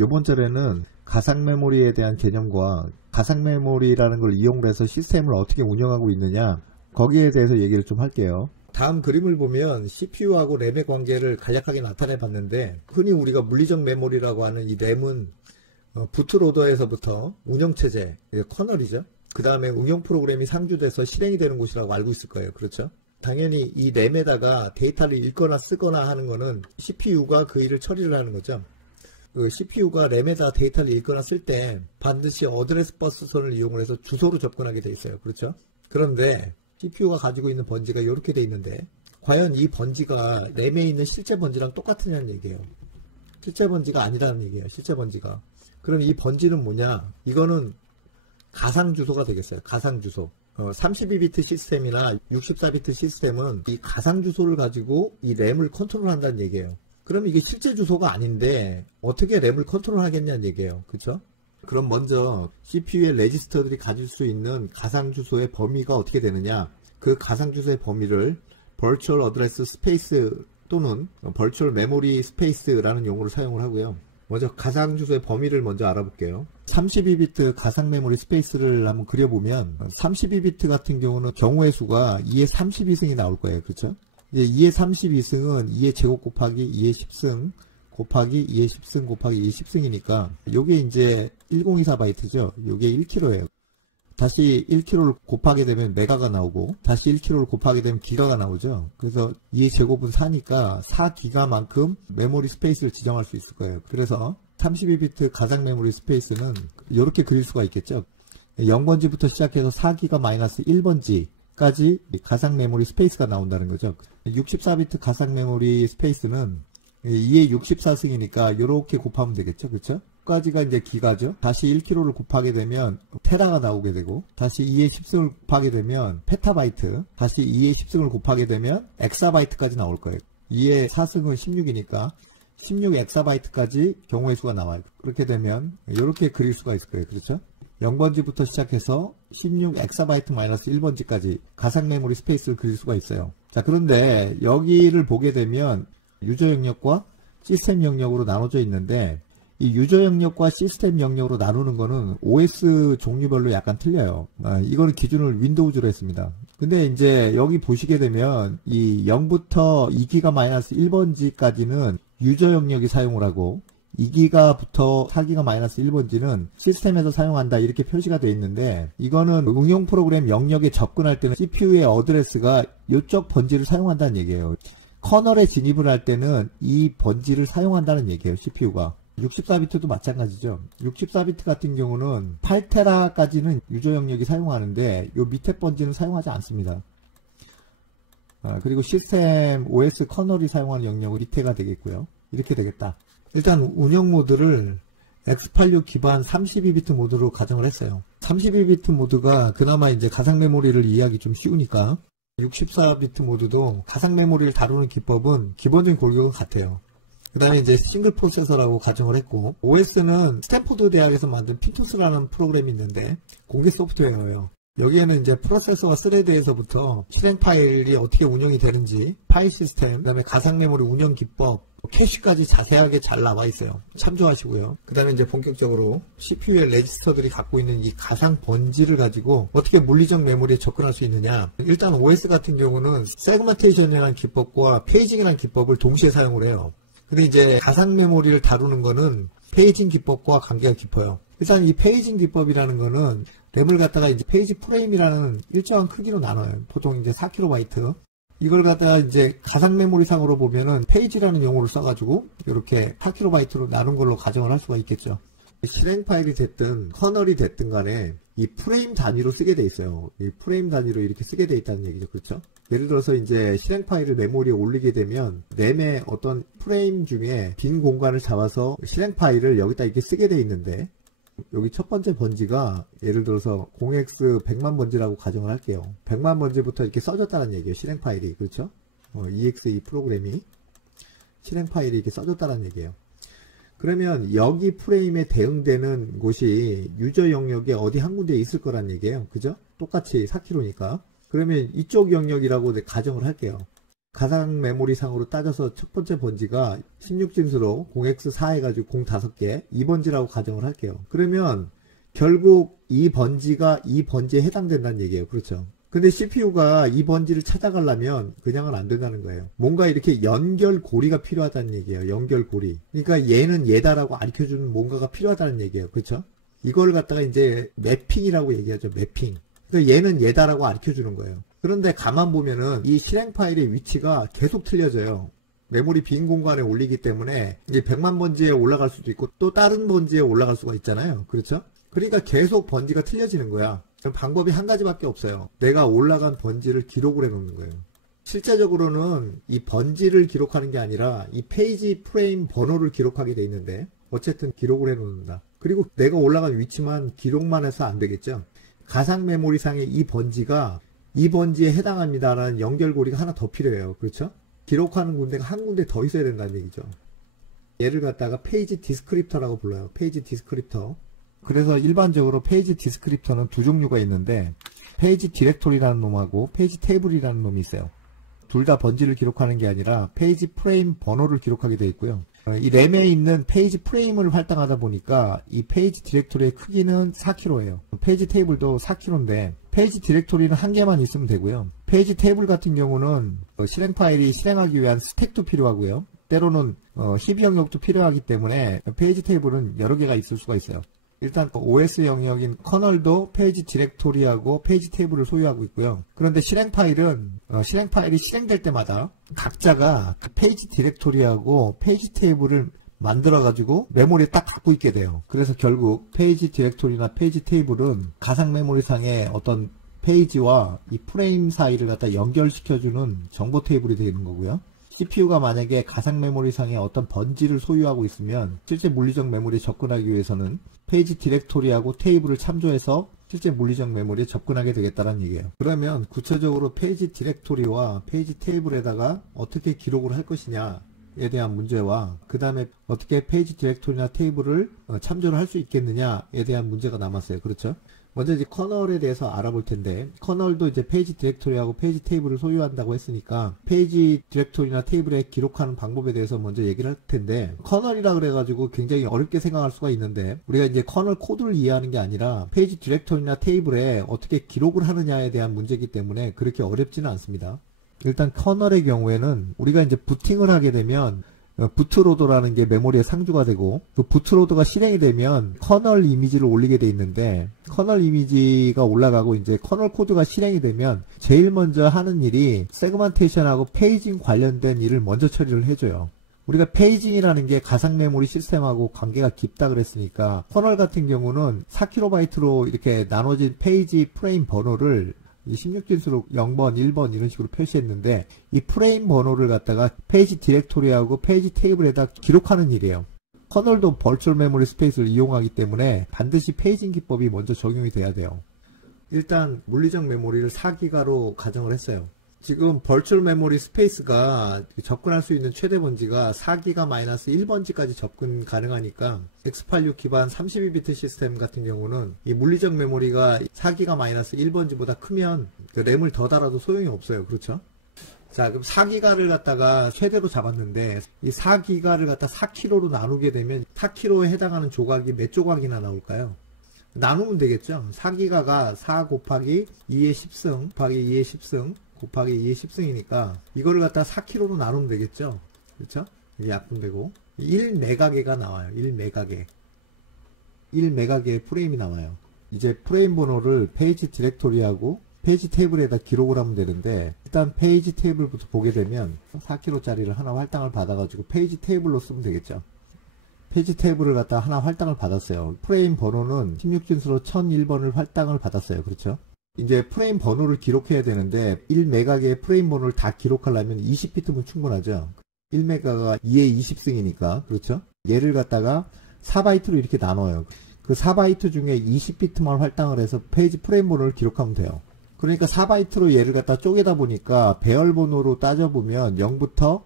이번 절에는 가상 메모리에 대한 개념과 가상 메모리라는 걸 이용해서 시스템을 어떻게 운영하고 있느냐, 거기에 대해서 얘기를 좀 할게요. 다음 그림을 보면 CPU하고 램의 관계를 간략하게 나타내 봤는데, 흔히 우리가 물리적 메모리라고 하는 이 램은 부트로더에서부터 운영체제, 커널이죠. 그 다음에 응용 프로그램이 상주돼서 실행이 되는 곳이라고 알고 있을 거예요. 그렇죠? 당연히 이 램에다가 데이터를 읽거나 쓰거나 하는 거는 CPU가 그 일을 처리를 하는 거죠. CPU가 램에다 데이터를 읽거나 쓸 때 반드시 어드레스 버스선을 이용을 해서 주소로 접근하게 돼 있어요. 그렇죠? 그런데 CPU가 가지고 있는 번지가 이렇게 돼 있는데, 과연 이 번지가 램에 있는 실제 번지랑 똑같으냐는 얘기예요. 실제 번지가 아니라는 얘기예요. 실제 번지가. 그럼 이 번지는 뭐냐? 이거는 가상 주소가 되겠어요. 가상 주소. 32비트 시스템이나 64비트 시스템은 이 가상 주소를 가지고 이 램을 컨트롤한다는 얘기예요. 그럼 이게 실제 주소가 아닌데 어떻게 램을 컨트롤하겠냐는 얘기예요. 그렇죠? 그럼 먼저 CPU의 레지스터들이 가질 수 있는 가상 주소의 범위가 어떻게 되느냐? 그 가상 주소의 범위를 Virtual Address Space 또는 Virtual Memory Space라는 용어를 사용을 하고요. 먼저 가상 주소의 범위를 먼저 알아볼게요. 32비트 가상 메모리 스페이스를 한번 그려보면 32비트 같은 경우는 경우의 수가 2의 32승이 나올 거예요. 그렇죠? 이제 2의 32승은 2의 제곱 곱하기 2의 10승 곱하기 2의 10승 곱하기 2의 10승이니까 요게 이제 1024바이트죠. 요게 1kg예요. 다시 1kg를 곱하게 되면 메가가 나오고, 다시 1kg를 곱하게 되면 기가가 나오죠. 그래서 2의 제곱은 4니까 4기가만큼 메모리 스페이스를 지정할 수 있을 거예요. 그래서 32비트 가상 메모리 스페이스는 이렇게 그릴 수가 있겠죠. 0번지부터 시작해서 4기가 마이너스 1번지까지 가상 메모리 스페이스가 나온다는 거죠. 64비트 가상 메모리 스페이스는 2의 64승이니까 이렇게 곱하면 되겠죠. 그렇죠? 까지가 이제 기가죠. 다시 1kg를 곱하게 되면 테라가 나오게 되고, 다시 2의 10승을 곱하게 되면 페타바이트, 다시 2의 10승을 곱하게 되면 엑사바이트까지 나올 거예요. 2의 4승은 16이니까 16 엑사바이트까지 경우의 수가 나와요. 그렇게 되면 이렇게 그릴 수가 있을 거예요. 그렇죠? 0번지부터 시작해서 16 엑사바이트 마이너스 1번지까지 가상 메모리 스페이스를 그릴 수가 있어요. 자, 그런데 여기를 보게 되면 유저 영역과 시스템 영역으로 나눠져 있는데, 이 유저 영역과 시스템 영역으로 나누는 거는 OS 종류별로 약간 틀려요. 이거는 기준을 윈도우즈로 했습니다. 근데 이제 여기 보시게 되면 이 0부터 2기가 마이너스 1번지까지는 유저 영역이 사용을 하고, 2기가부터 4기가 마이너스 1번지는 시스템에서 사용한다 이렇게 표시가 되어 있는데, 이거는 응용 프로그램 영역에 접근할 때는 CPU의 어드레스가 이쪽 번지를 사용한다는 얘기예요. 커널에 진입을 할 때는 이 번지를 사용한다는 얘기예요. CPU가. 64비트도 마찬가지죠. 64비트 같은 경우는 8테라까지는 유저 영역이 사용하는데 요 밑에 번지는 사용하지 않습니다. 그리고 시스템 OS 커널이 사용하는 영역은 밑에가 되겠고요. 이렇게 되겠다. 일단 운영 모드를 x86 기반 32비트 모드로 가정을 했어요. 32비트 모드가 그나마 이제 가상 메모리를 이해하기 좀 쉬우니까, 64비트 모드도 가상 메모리를 다루는 기법은 기본적인 골격은 같아요. 그 다음에 이제 싱글 프로세서라고 가정을 했고, OS는 스탠포드 대학에서 만든 핀투스라는 프로그램이 있는데 공개 소프트웨어예요. 여기에는 이제 프로세서와 스레드에서부터 실행 파일이 어떻게 운영이 되는지, 파일 시스템, 그 다음에 가상 메모리 운영 기법, 캐시까지 자세하게 잘 나와 있어요. 참조하시고요. 그 다음에 이제 본격적으로 CPU의 레지스터들이 갖고 있는 이 가상 번지를 가지고 어떻게 물리적 메모리에 접근할 수 있느냐. 일단 OS 같은 경우는 세그멘테이션이라는 기법과 페이징이라는 기법을 동시에 사용을 해요. 근데 이제 가상 메모리를 다루는 거는 페이징 기법과 관계가 깊어요. 일단 이 페이징 기법이라는 거는 램을 갖다가 이제 페이지 프레임이라는 일정한 크기로 나눠요. 보통 이제 4KB. 이걸 갖다가 이제 가상 메모리 상으로 보면은 페이지라는 용어를 써가지고 이렇게 4KB로 나눈 걸로 가정을 할 수가 있겠죠. 실행 파일이 됐든 커널이 됐든 간에 이 프레임 단위로 쓰게 돼 있어요. 이 프레임 단위로 이렇게 쓰게 돼 있다는 얘기죠. 그렇죠? 예를 들어서 이제 실행 파일을 메모리에 올리게 되면 램의 어떤 프레임 중에 빈 공간을 잡아서 실행 파일을 여기다 이렇게 쓰게 돼 있는데, 여기 첫 번째 번지가 예를 들어서 0x 100만 번지라고 가정을 할게요. 100만 번지부터 이렇게 써졌다는 얘기예요. 실행 파일이. 그렇죠? exe 프로그램이 실행 파일이 이렇게 써졌다는 얘기예요. 그러면 여기 프레임에 대응되는 곳이 유저 영역에 어디 한 군데 있을 거란 얘기예요. 그죠? 똑같이 4kb니까. 그러면 이쪽 영역이라고 가정을 할게요. 가상 메모리상으로 따져서 첫 번째 번지가 16진수로 0x4 해가지고 05개 2번지라고 가정을 할게요. 그러면 결국 이 번지가 이 번지에 해당된다는 얘기예요. 그렇죠? 근데 CPU가 이 번지를 찾아가려면 그냥은 안 된다는 거예요. 뭔가 이렇게 연결고리가 필요하다는 얘기예요. 연결고리. 그러니까 얘는 얘다라고 가르쳐주는 뭔가가 필요하다는 얘기예요. 그렇죠? 이걸 갖다가 이제 매핑이라고 얘기하죠. 매핑. 그러니까 얘는 얘다라고 가르쳐주는 거예요. 그런데 가만 보면은 이 실행 파일의 위치가 계속 틀려져요. 메모리 빈 공간에 올리기 때문에 이제 100만 번지에 올라갈 수도 있고 또 다른 번지에 올라갈 수가 있잖아요. 그렇죠? 그러니까 계속 번지가 틀려지는 거야. 방법이 한 가지밖에 없어요. 내가 올라간 번지를 기록을 해 놓는 거예요. 실제적으로는 이 번지를 기록하는 게 아니라 이 페이지 프레임 번호를 기록하게 돼 있는데 어쨌든 기록을 해 놓는다. 그리고 내가 올라간 위치만 기록만 해서 안 되겠죠. 가상 메모리상의 이 번지가 이 번지에 해당합니다라는 연결고리가 하나 더 필요해요. 그렇죠? 기록하는 군데가 한 군데 더 있어야 된다는 얘기죠. 얘를 갖다가 페이지 디스크립터라고 불러요. 페이지 디스크립터. 그래서 일반적으로 페이지 디스크립터는 두 종류가 있는데 페이지 디렉토리라는 놈하고 페이지 테이블이라는 놈이 있어요. 둘 다 번지를 기록하는 게 아니라 페이지 프레임 번호를 기록하게 되어 있고요. 이 램에 있는 페이지 프레임을 할당하다 보니까 이 페이지 디렉토리의 크기는 4kb예요. 페이지 테이블도 4kb인데 페이지 디렉토리는 한 개만 있으면 되고요. 페이지 테이블 같은 경우는 실행 파일이 실행하기 위한 스택도 필요하고요. 때로는 희비 영역도 필요하기 때문에 페이지 테이블은 여러 개가 있을 수가 있어요. 일단 OS 영역인 커널도 페이지 디렉토리하고 페이지 테이블을 소유하고 있고요. 그런데 실행 파일은 실행 파일이 실행될 때마다 각자가 페이지 디렉토리하고 페이지 테이블을 만들어 가지고 메모리에 딱 갖고 있게 돼요. 그래서 결국 페이지 디렉토리나 페이지 테이블은 가상 메모리상의 어떤 페이지와 이 프레임 사이를 갖다 연결시켜주는 정보 테이블이 되는 거고요. CPU가 만약에 가상 메모리상에 어떤 번지를 소유하고 있으면 실제 물리적 메모리에 접근하기 위해서는 페이지 디렉토리하고 테이블을 참조해서 실제 물리적 메모리에 접근하게 되겠다는 얘기예요. 그러면 구체적으로 페이지 디렉토리와 페이지 테이블에다가 어떻게 기록을 할 것이냐에 대한 문제와 그 다음에 어떻게 페이지 디렉토리나 테이블을 참조를 할 수 있겠느냐에 대한 문제가 남았어요. 그렇죠? 먼저 이제 커널에 대해서 알아볼 텐데 커널도 이제 페이지 디렉토리하고 페이지 테이블을 소유한다고 했으니까 페이지 디렉토리나 테이블에 기록하는 방법에 대해서 먼저 얘기를 할 텐데 커널이라 그래가지고 굉장히 어렵게 생각할 수가 있는데 우리가 이제 커널 코드를 이해하는 게 아니라 페이지 디렉토리나 테이블에 어떻게 기록을 하느냐에 대한 문제이기 때문에 그렇게 어렵지는 않습니다. 일단 커널의 경우에는 우리가 이제 부팅을 하게 되면 부트로더라는 게 메모리에 상주가 되고 그 부트로더가 실행이 되면 커널 이미지를 올리게 돼 있는데 커널 이미지가 올라가고 이제 커널 코드가 실행이 되면 제일 먼저 하는 일이 세그먼테이션하고 페이징 관련된 일을 먼저 처리를 해줘요. 우리가 페이징이라는 게 가상 메모리 시스템하고 관계가 깊다 그랬으니까 커널 같은 경우는 4kb로 이렇게 나눠진 페이지 프레임 번호를 16진수로 0번, 1번 이런 식으로 표시했는데 이 프레임 번호를 갖다가 페이지 디렉토리하고 페이지 테이블에다 기록하는 일이에요. 커널도 버추얼 메모리 스페이스를 이용하기 때문에 반드시 페이징 기법이 먼저 적용이 돼야 돼요. 일단 물리적 메모리를 4기가로 가정을 했어요. 지금 버추얼 메모리 스페이스가 접근할 수 있는 최대 번지가 4기가-1번지까지 접근 가능하니까 x86 기반 32비트 시스템 같은 경우는 이 물리적 메모리가 4기가-1번지보다 크면 그 램을 더 달아도 소용이 없어요. 그렇죠? 자, 그럼 4기가를 갖다가 최대로 잡았는데 이 4기가를 갖다 4kg로 나누게 되면 4kg에 해당하는 조각이 몇 조각이나 나올까요? 나누면 되겠죠. 4기가가 4 곱하기 2의 10승 곱하기 2의 10승 곱하기 2의 10승이니까 이거를 갖다 4kg로 나누면 되겠죠. 그렇죠? 이게 약분되고 1메가계가 나와요. 1메가계. 1메가계의 프레임이 나와요. 이제 프레임 번호를 페이지 디렉토리하고 페이지 테이블에다 기록을 하면 되는데 일단 페이지 테이블부터 보게 되면 4kg짜리를 하나 할당을 받아가지고 페이지 테이블로 쓰면 되겠죠. 페이지 테이블을 갖다 하나 할당을 받았어요. 프레임 번호는 16진수로 1001번을 할당을 받았어요. 그렇죠? 이제 프레임 번호를 기록해야 되는데 1메가계의 프레임 번호를 다 기록하려면 20비트면 충분하죠. 1메가가 2의 20승이니까 그렇죠? 얘를 갖다가 4바이트로 이렇게 나눠요. 그 4바이트 중에 20비트만 할당을 해서 페이지 프레임 번호를 기록하면 돼요. 그러니까 4바이트로 얘를 갖다 쪼개다 보니까 배열 번호로 따져보면 0부터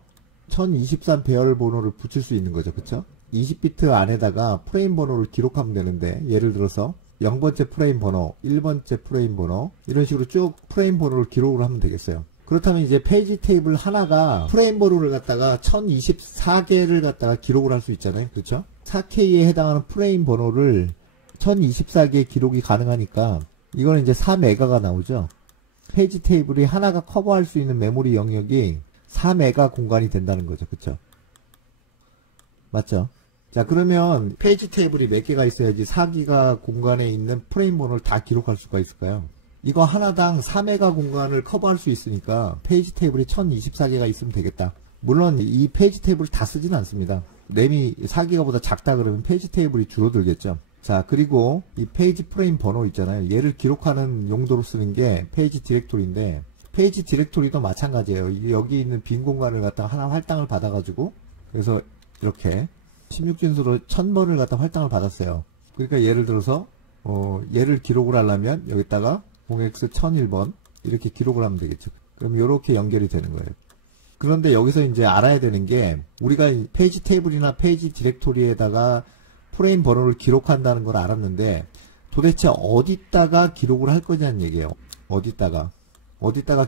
1023 배열 번호를 붙일 수 있는 거죠. 그렇죠? 20비트 안에다가 프레임 번호를 기록하면 되는데 예를 들어서 0번째 프레임 번호, 1번째 프레임 번호 이런 식으로 쭉 프레임 번호를 기록을 하면 되겠어요. 그렇다면 이제 페이지 테이블 하나가 프레임 번호를 갖다가 1024개를 갖다가 기록을 할 수 있잖아요. 그렇죠? 4K에 해당하는 프레임 번호를 1024개 기록이 가능하니까 이거는 이제 4메가가 나오죠. 페이지 테이블이 하나가 커버할 수 있는 메모리 영역이 4메가 공간이 된다는 거죠. 그렇죠? 맞죠? 자, 그러면 페이지 테이블이 몇 개가 있어야지 4기가 공간에 있는 프레임 번호를 다 기록할 수가 있을까요? 이거 하나당 4메가 공간을 커버할 수 있으니까 페이지 테이블이 1024개가 있으면 되겠다. 물론 이 페이지 테이블을 다 쓰지는 않습니다. 램이 4기가보다 작다 그러면 페이지 테이블이 줄어들겠죠. 자, 그리고 이 페이지 프레임 번호 있잖아요. 얘를 기록하는 용도로 쓰는 게 페이지 디렉토리인데, 페이지 디렉토리도 마찬가지예요. 여기 있는 빈 공간을 갖다가 하나 할당을 받아가지고, 그래서 이렇게 16진수로 1000번을 갖다 할당을 받았어요. 그러니까 예를 들어서 얘를 기록을 하려면 여기다가 0x1001번 이렇게 기록을 하면 되겠죠. 그럼 이렇게 연결이 되는 거예요. 그런데 여기서 이제 알아야 되는 게, 우리가 페이지 테이블이나 페이지 디렉토리에다가 프레임 번호를 기록한다는 걸 알았는데 도대체 어디다가 기록을 할 거냐는 얘기예요. 어디다가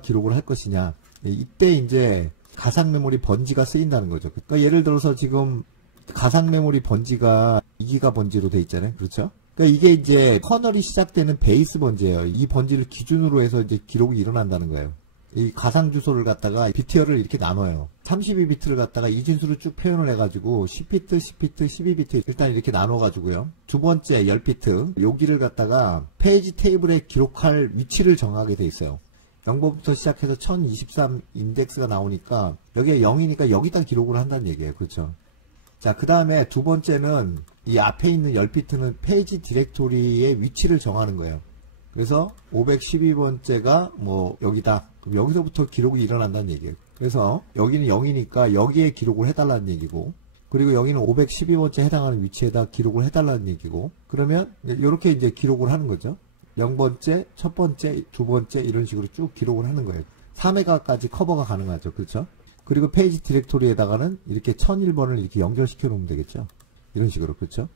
기록을 할 것이냐. 이때 이제 가상 메모리 번지가 쓰인다는 거죠. 그러니까 예를 들어서 지금 가상 메모리 번지가 2기가 번지로 돼 있잖아요. 그렇죠? 그러니까 이게 이제 커널이 시작되는 베이스 번지예요. 이 번지를 기준으로 해서 이제 기록이 일어난다는 거예요. 이 가상 주소를 갖다가 비트열을 이렇게 나눠요. 32비트를 갖다가 이진수로 쭉 표현을 해가지고 10비트, 10비트, 12비트 일단 이렇게 나눠가지고요. 두 번째 10비트 여기를 갖다가 페이지 테이블에 기록할 위치를 정하게 돼 있어요. 0번부터 시작해서 1023 인덱스가 나오니까 여기에 0이니까 여기다 기록을 한다는 얘기예요. 그렇죠? 자, 그 다음에 두 번째는 이 앞에 있는 10비트는 페이지 디렉토리의 위치를 정하는 거예요. 그래서 512번째가 뭐 여기다. 그럼 여기서부터 기록이 일어난다는 얘기예요. 그래서 여기는 0이니까 여기에 기록을 해달라는 얘기고, 그리고 여기는 512번째 해당하는 위치에다 기록을 해달라는 얘기고, 그러면 이렇게 이제 기록을 하는 거죠. 0번째, 첫 번째, 두 번째 이런 식으로 쭉 기록을 하는 거예요. 4메가까지 커버가 가능하죠. 그렇죠? 그리고 페이지 디렉토리에다가는 이렇게 1001번을 이렇게 연결시켜 놓으면 되겠죠. 이런 식으로. 그렇죠?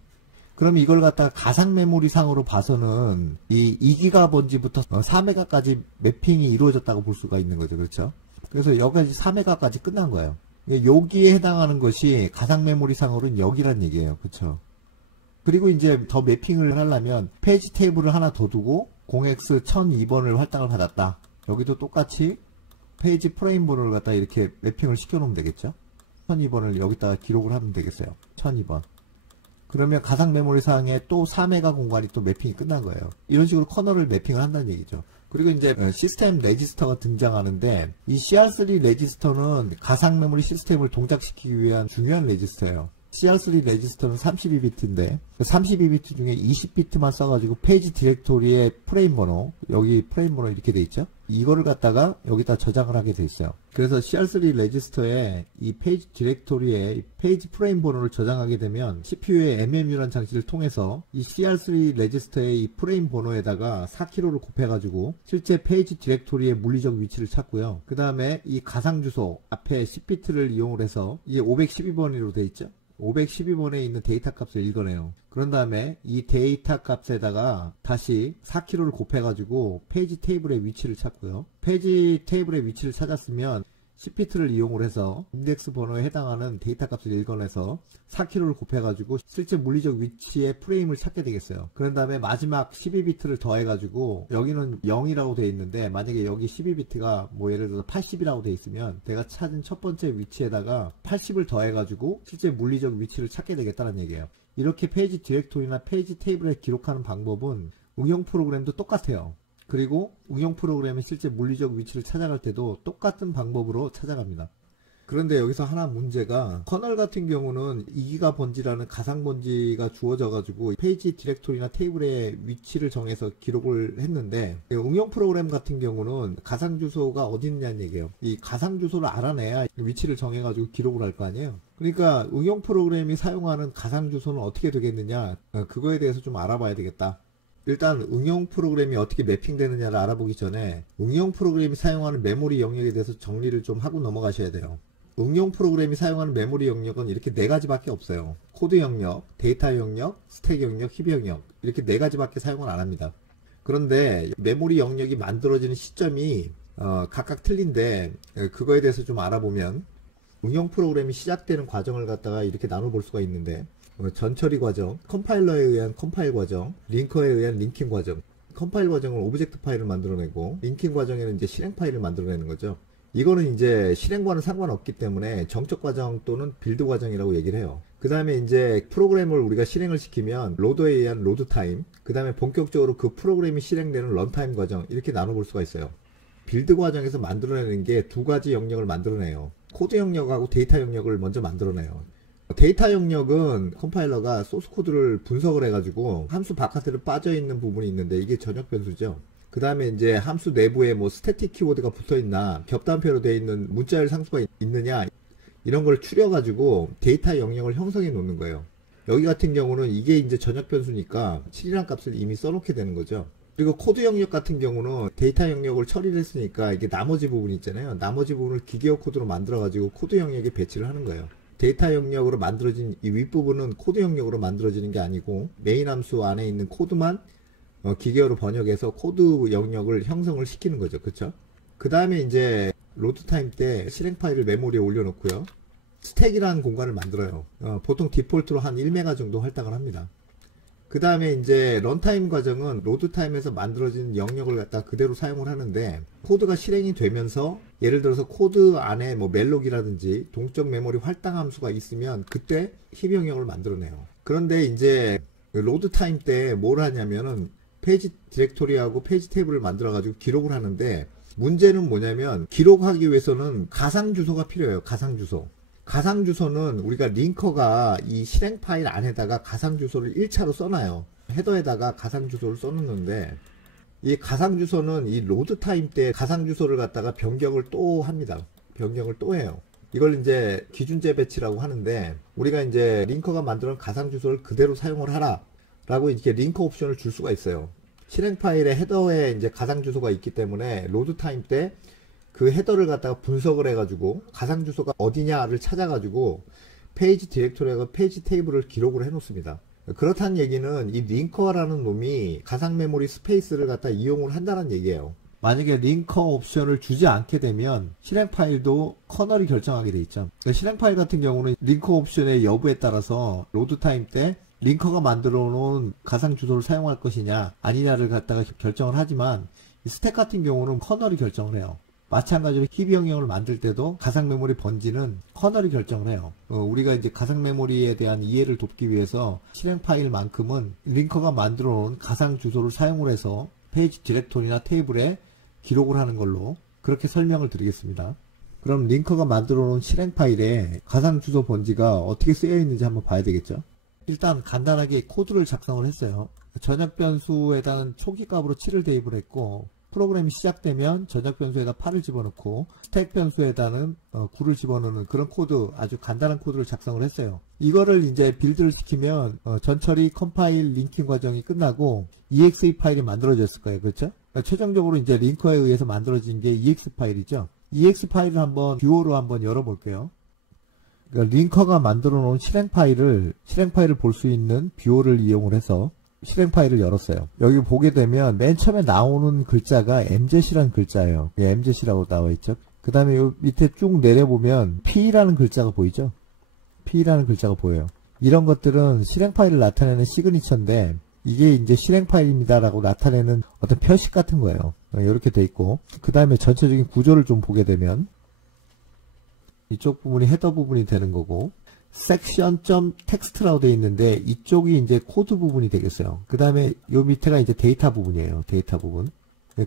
그럼 이걸 갖다가 가상 메모리 상으로 봐서는 이 2기가 번지부터 4메가까지 매핑이 이루어졌다고 볼 수가 있는 거죠. 그렇죠? 그래서 여기까지 4메가까지 끝난 거예요. 여기에 해당하는 것이 가상 메모리 상으로는 여기란 얘기예요. 그렇죠? 그리고 이제 더 매핑을 하려면 페이지 테이블을 하나 더 두고 0x1002번을 할당을 받았다. 여기도 똑같이 페이지 프레임 번호를 갖다 이렇게 매핑을 시켜 놓으면 되겠죠. 1002번을 여기다가 기록을 하면 되겠어요. 1002번. 그러면 가상 메모리 상에 또 4메가 공간이 또 매핑이 끝난 거예요. 이런 식으로 커널을 매핑을 한다는 얘기죠. 그리고 이제 시스템 레지스터가 등장하는데, 이 CR3 레지스터는 가상 메모리 시스템을 동작시키기 위한 중요한 레지스터예요. CR3 레지스터는 32비트인데 32비트 중에 20비트만 써가지고 페이지 디렉토리의 프레임 번호, 여기 프레임 번호 이렇게 돼 있죠. 이거를 갖다가 여기다 저장을 하게 돼 있어요. 그래서 CR3 레지스터에 이 페이지 디렉토리에 페이지 프레임 번호를 저장하게 되면 CPU의 MMU라는 장치를 통해서 이 CR3 레지스터의 이 프레임 번호에다가 4kb를 곱해가지고 실제 페이지 디렉토리의 물리적 위치를 찾고요. 그 다음에 이 가상 주소 앞에 10비트를 이용을 해서 이게 512번으로 돼 있죠. 512번에 있는 데이터 값을 읽어내요. 그런 다음에 이 데이터 값에다가 다시 4kb를 곱해가지고 페이지 테이블의 위치를 찾고요. 페이지 테이블의 위치를 찾았으면 10비트를 이용을 해서 인덱스 번호에 해당하는 데이터 값을 읽어내서 4kb를 곱해가지고 실제 물리적 위치의 프레임을 찾게 되겠어요. 그런 다음에 마지막 12비트를 더해가지고 여기는 0이라고 되어 있는데 만약에 여기 12비트가 뭐 예를 들어서 80이라고 되어 있으면 내가 찾은 첫 번째 위치에다가 80을 더해가지고 실제 물리적 위치를 찾게 되겠다는 얘기예요. 이렇게 페이지 디렉토리나 페이지 테이블에 기록하는 방법은 응용 프로그램도 똑같아요. 그리고 응용 프로그램의 실제 물리적 위치를 찾아갈 때도 똑같은 방법으로 찾아갑니다. 그런데 여기서 하나 문제가, 커널 같은 경우는 2기가 번지라는 가상 번지가 주어져 가지고 페이지 디렉토리나 테이블의 위치를 정해서 기록을 했는데, 응용 프로그램 같은 경우는 가상 주소가 어디 있냐는 얘기예요. 이 가상 주소를 알아내야 위치를 정해 가지고 기록을 할 거 아니에요. 그러니까 응용 프로그램이 사용하는 가상 주소는 어떻게 되겠느냐, 그거에 대해서 좀 알아봐야 되겠다. 일단 응용 프로그램이 어떻게 매핑되느냐를 알아보기 전에 응용 프로그램이 사용하는 메모리 영역에 대해서 정리를 좀 하고 넘어가셔야 돼요. 응용 프로그램이 사용하는 메모리 영역은 이렇게 4가지밖에 없어요. 코드 영역, 데이터 영역, 스택 영역, 힙 영역, 이렇게 4가지밖에 사용을 안 합니다. 그런데 메모리 영역이 만들어지는 시점이 각각 틀린데 그거에 대해서 좀 알아보면 응용 프로그램이 시작되는 과정을 갖다가 이렇게 나눠볼 수가 있는데 전처리 과정, 컴파일러에 의한 컴파일 과정, 링커에 의한 링킹 과정. 컴파일 과정은 오브젝트 파일을 만들어내고 링킹 과정에는 이제 실행 파일을 만들어내는 거죠. 이거는 이제 실행과는 상관없기 때문에 정적 과정 또는 빌드 과정이라고 얘기를 해요. 그 다음에 이제 프로그램을 우리가 실행을 시키면 로더에 의한 로드 타임, 그 다음에 본격적으로 그 프로그램이 실행되는 런타임 과정, 이렇게 나눠볼 수가 있어요. 빌드 과정에서 만들어내는 게 두 가지 영역을 만들어내요. 코드 영역하고 데이터 영역을 먼저 만들어내요. 데이터 영역은 컴파일러가 소스 코드를 분석을 해가지고 함수 바깥으로 빠져있는 부분이 있는데 이게 전역 변수죠. 그 다음에 이제 함수 내부에 뭐 스태틱 키워드가 붙어있나, 겹단표로 되어 있는 문자열 상수가 있느냐, 이런 걸 추려가지고 데이터 영역을 형성해 놓는 거예요. 여기 같은 경우는 이게 이제 전역 변수니까 7이란 값을 이미 써놓게 되는 거죠. 그리고 코드 영역 같은 경우는 데이터 영역을 처리를 했으니까 이게 나머지 부분 있잖아요. 나머지 부분을 기계어 코드로 만들어가지고 코드 영역에 배치를 하는 거예요. 데이터 영역으로 만들어진 이 윗부분은 코드 영역으로 만들어지는 게 아니고 메인 함수 안에 있는 코드만 기계어로 번역해서 코드 영역을 형성을 시키는 거죠. 그쵸? 그 다음에 이제 로드 타임 때 실행 파일을 메모리에 올려놓고요. 스택이라는 공간을 만들어요. 보통 디폴트로 한 1메가 정도 할당을 합니다. 그 다음에 이제 런타임 과정은 로드 타임에서 만들어진 영역을 갖다 그대로 사용을 하는데 코드가 실행이 되면서 예를 들어서 코드 안에 뭐 멜록이라든지 동적 메모리 할당 함수가 있으면 그때 힙 영역을 만들어내요. 그런데 이제 로드 타임 때 뭘 하냐면은 페이지 디렉토리하고 페이지 테이블을 만들어 가지고 기록을 하는데 문제는 뭐냐면 기록하기 위해서는 가상 주소가 필요해요. 가상 주소. 가상 주소는 우리가 링커가 이 실행 파일 안에다가 가상 주소를 1차로 써놔요. 헤더에다가 가상 주소를 써놓는데 이 가상 주소는 이 로드 타임 때 가상 주소를 갖다가 변경을 또 합니다. 변경을 또 해요. 이걸 이제 기준 재배치라고 하는데 우리가 이제 링커가 만들어놓은 가상 주소를 그대로 사용을 하라 라고 이렇게 링커 옵션을 줄 수가 있어요. 실행 파일의 헤더에 이제 가상 주소가 있기 때문에 로드 타임 때 그 헤더를 갖다가 분석을 해가지고 가상 주소가 어디냐를 찾아가지고 페이지 디렉토리하고 페이지 테이블을 기록을 해 놓습니다. 그렇다는 얘기는 이 링커라는 놈이 가상 메모리 스페이스를 갖다 이용을 한다는 얘기예요. 만약에 링커 옵션을 주지 않게 되면 실행 파일도 커널이 결정하게 돼 있죠. 실행 파일 같은 경우는 링커 옵션의 여부에 따라서 로드 타임 때 링커가 만들어 놓은 가상 주소를 사용할 것이냐 아니냐를 갖다가 결정을 하지만 이 스택 같은 경우는 커널이 결정을 해요. 마찬가지로 힙 영역을 만들 때도 가상 메모리 번지는 커널이 결정을 해요. 우리가 이제 가상 메모리에 대한 이해를 돕기 위해서 실행 파일만큼은 링커가 만들어 놓은 가상 주소를 사용을 해서 페이지 디렉토리나 테이블에 기록을 하는 걸로 그렇게 설명을 드리겠습니다. 그럼 링커가 만들어 놓은 실행 파일에 가상 주소 번지가 어떻게 쓰여 있는지 한번 봐야 되겠죠. 일단 간단하게 코드를 작성을 했어요. 전역 변수에 해당하는 초기 값으로 7을 대입을 했고 프로그램이 시작되면 전역 변수에다 8을 집어넣고 스택 변수에다는 9를 집어넣는 그런 코드, 아주 간단한 코드를 작성을 했어요. 이거를 이제 빌드를 시키면 전처리, 컴파일, 링킹 과정이 끝나고 exe 파일이 만들어졌을 거예요. 그렇죠? 그러니까 최종적으로 이제 링커에 의해서 만들어진 게 ex 파일이죠. ex 파일을 한번 뷰어로 한번 열어볼게요. 그러니까 링커가 만들어 놓은 실행 파일을 볼 수 있는 뷰어를 이용을 해서 실행 파일을 열었어요. 여기 보게 되면 맨 처음에 나오는 글자가 mzet이라는 글자예요. mzet이라고 나와 있죠. 그 다음에 요 밑에 쭉 내려보면 p라는 글자가 보이죠. p라는 글자가 보여요. 이런 것들은 실행 파일을 나타내는 시그니처인데 이게 이제 실행 파일입니다 라고 나타내는 어떤 표식 같은 거예요. 이렇게 돼 있고 그 다음에 전체적인 구조를 좀 보게 되면 이쪽 부분이 헤더 부분이 되는 거고 section.text라고 되어 있는데 이쪽이 이제 코드 부분이 되겠어요. 그 다음에 요 밑에가 이제 데이터 부분이에요. 데이터 부분.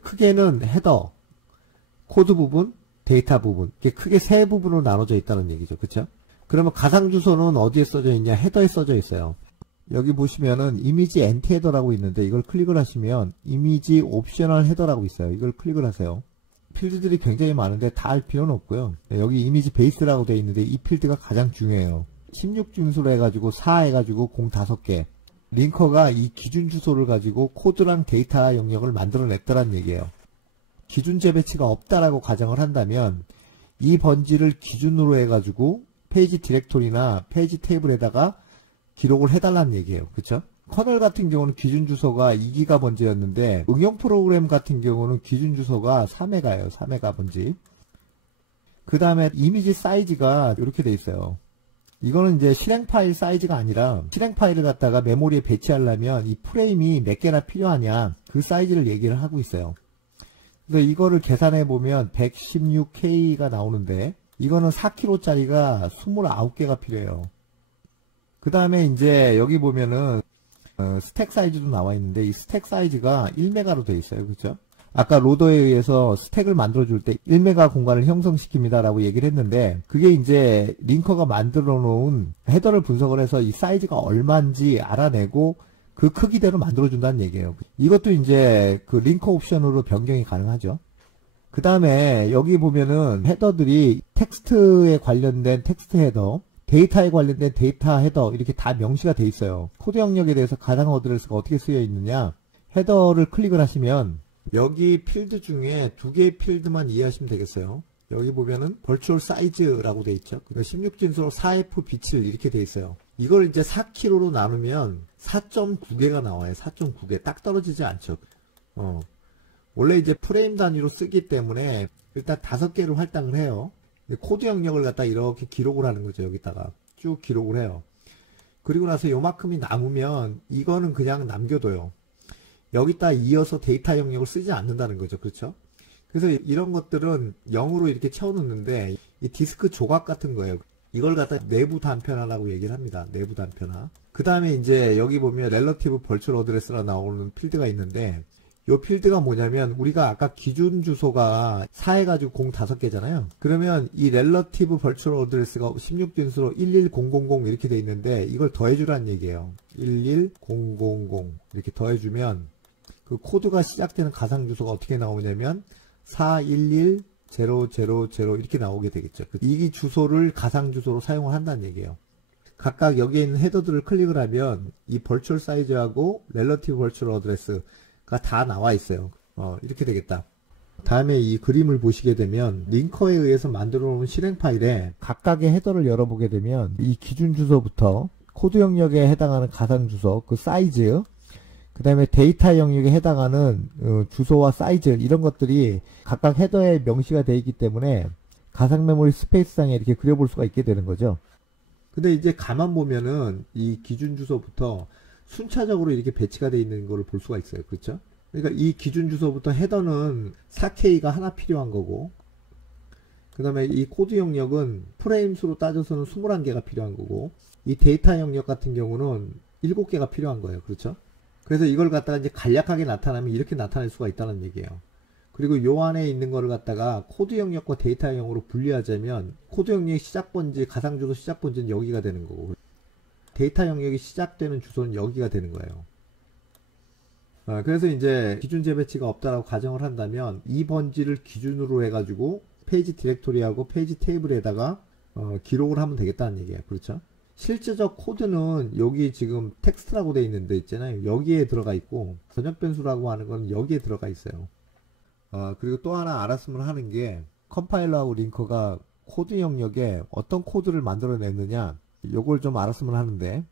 크게는 헤더, 코드 부분, 데이터 부분. 이게 크게 세 부분으로 나눠져 있다는 얘기죠. 그쵸? 그러면 가상 주소는 어디에 써져 있냐? 헤더에 써져 있어요. 여기 보시면은 이미지 엔티 헤더라고 있는데 이걸 클릭을 하시면 이미지 옵셔널 헤더라고 있어요. 이걸 클릭을 하세요. 필드들이 굉장히 많은데 다 할 필요는 없고요. 여기 이미지 베이스라고 되어 있는데 이 필드가 가장 중요해요. 16중수로 해가지고 4 해가지고 공 5개. 링커가 이 기준 주소를 가지고 코드랑 데이터 영역을 만들어냈다는 얘기예요. 기준 재배치가 없다라고 가정을 한다면 이 번지를 기준으로 해가지고 페이지 디렉토리나 페이지 테이블에다가 기록을 해달라는 얘기예요. 그쵸? 커널 같은 경우는 기준 주소가 2기가 번지였는데 응용 프로그램 같은 경우는 기준 주소가 3메가예요. 3메가 번지. 그 다음에 이미지 사이즈가 이렇게 돼 있어요. 이거는 이제 실행 파일 사이즈가 아니라 실행 파일을 갖다가 메모리에 배치하려면 이 프레임이 몇 개나 필요하냐 그 사이즈를 얘기를 하고 있어요. 그래서 이거를 계산해 보면 116K가 나오는데 이거는 4kg짜리가 29개가 필요해요. 그 다음에 이제 여기 보면은 스택 사이즈도 나와 있는데 이 스택 사이즈가 1메가로 되어 있어요. 그렇죠? 아까 로더에 의해서 스택을 만들어줄 때 1메가 공간을 형성시킵니다 라고 얘기를 했는데 그게 이제 링커가 만들어 놓은 헤더를 분석을 해서 이 사이즈가 얼마인지 알아내고 그 크기대로 만들어준다는 얘기예요. 이것도 이제 그 링커 옵션으로 변경이 가능하죠. 그 다음에 여기 보면은 헤더들이 텍스트에 관련된 텍스트 헤더, 데이터에 관련된 데이터 헤더 이렇게 다 명시가 돼 있어요. 코드 영역에 대해서 가상 어드레스가 어떻게 쓰여 있느냐, 헤더를 클릭을 하시면 여기 필드 중에 두 개의 필드만 이해하시면 되겠어요. 여기 보면은 벌추얼 사이즈라고 돼 있죠. 16진수로 4F 비칠 이렇게 돼 있어요. 이걸 이제 4kg로 나누면 4.9개가 나와요. 4.9개. 딱 떨어지지 않죠. 원래 이제 프레임 단위로 쓰기 때문에 일단 5개를 할당을 해요. 코드 영역을 갖다 이렇게 기록을 하는 거죠. 여기다가 쭉 기록을 해요. 그리고 나서 요만큼이 남으면 이거는 그냥 남겨둬요. 여기다 이어서 데이터 영역을 쓰지 않는다는 거죠. 그렇죠? 그래서 이런 것들은 0으로 이렇게 채워놓는데 이 디스크 조각 같은 거예요. 이걸 갖다 내부 단편화라고 얘기를 합니다. 내부 단편화. 그 다음에 이제 여기 보면 렐러티브 벌추얼 어드레스라 나오는 필드가 있는데 이 필드가 뭐냐면 우리가 아까 기준 주소가 4 해가지고 5개잖아요. 그러면 이 렐러티브 벌추얼 어드레스가 16진수로 11000 이렇게 돼 있는데 이걸 더해주라는 얘기예요. 11000 이렇게 더해주면 그 코드가 시작되는 가상 주소가 어떻게 나오냐면 411000 이렇게 나오게 되겠죠. 이 주소를 가상 주소로 사용을 한다는 얘기예요. 각각 여기에 있는 헤더들을 클릭을 하면 이 벌추얼 사이즈하고 렐러티브 벌추얼 어드레스가 다 나와 있어요. 이렇게 되겠다. 다음에 이 그림을 보시게 되면 링커에 의해서 만들어 놓은 실행 파일에 각각의 헤더를 열어보게 되면 이 기준 주소부터 코드 영역에 해당하는 가상 주소, 그 사이즈, 그 다음에 데이터 영역에 해당하는 주소와 사이즈 이런 것들이 각각 헤더에 명시가 되어 있기 때문에 가상 메모리 스페이스상에 이렇게 그려볼 수가 있게 되는 거죠. 근데 이제 가만 보면은 이 기준 주소부터 순차적으로 이렇게 배치가 되어 있는 거를 볼 수가 있어요. 그렇죠? 그러니까 이 기준 주소부터 헤더는 4K가 하나 필요한 거고 그 다음에 이 코드 영역은 프레임 수로 따져서는 21개가 필요한 거고 이 데이터 영역 같은 경우는 7개가 필요한 거예요. 그렇죠? 그래서 이걸 갖다가 이제 간략하게 나타나면 이렇게 나타낼 수가 있다는 얘기예요. 그리고 요 안에 있는 거를 갖다가 코드 영역과 데이터 영역으로 분리하자면 코드 영역의 시작 번지, 가상 주소 시작 번지는 여기가 되는 거고 데이터 영역이 시작되는 주소는 여기가 되는 거예요. 그래서 이제 기준 재배치가 없다라고 가정을 한다면 이 번지를 기준으로 해가지고 페이지 디렉토리하고 페이지 테이블에다가 기록을 하면 되겠다는 얘기예요. 그렇죠? 실제적 코드는 여기 지금 텍스트라고 되어 있는 데 있잖아요. 여기에 들어가 있고 전역 변수라고 하는 건 여기에 들어가 있어요. 그리고 또 하나 알았으면 하는 게 컴파일러하고 링커가 코드 영역에 어떤 코드를 만들어냈느냐 요걸 좀 알았으면 하는데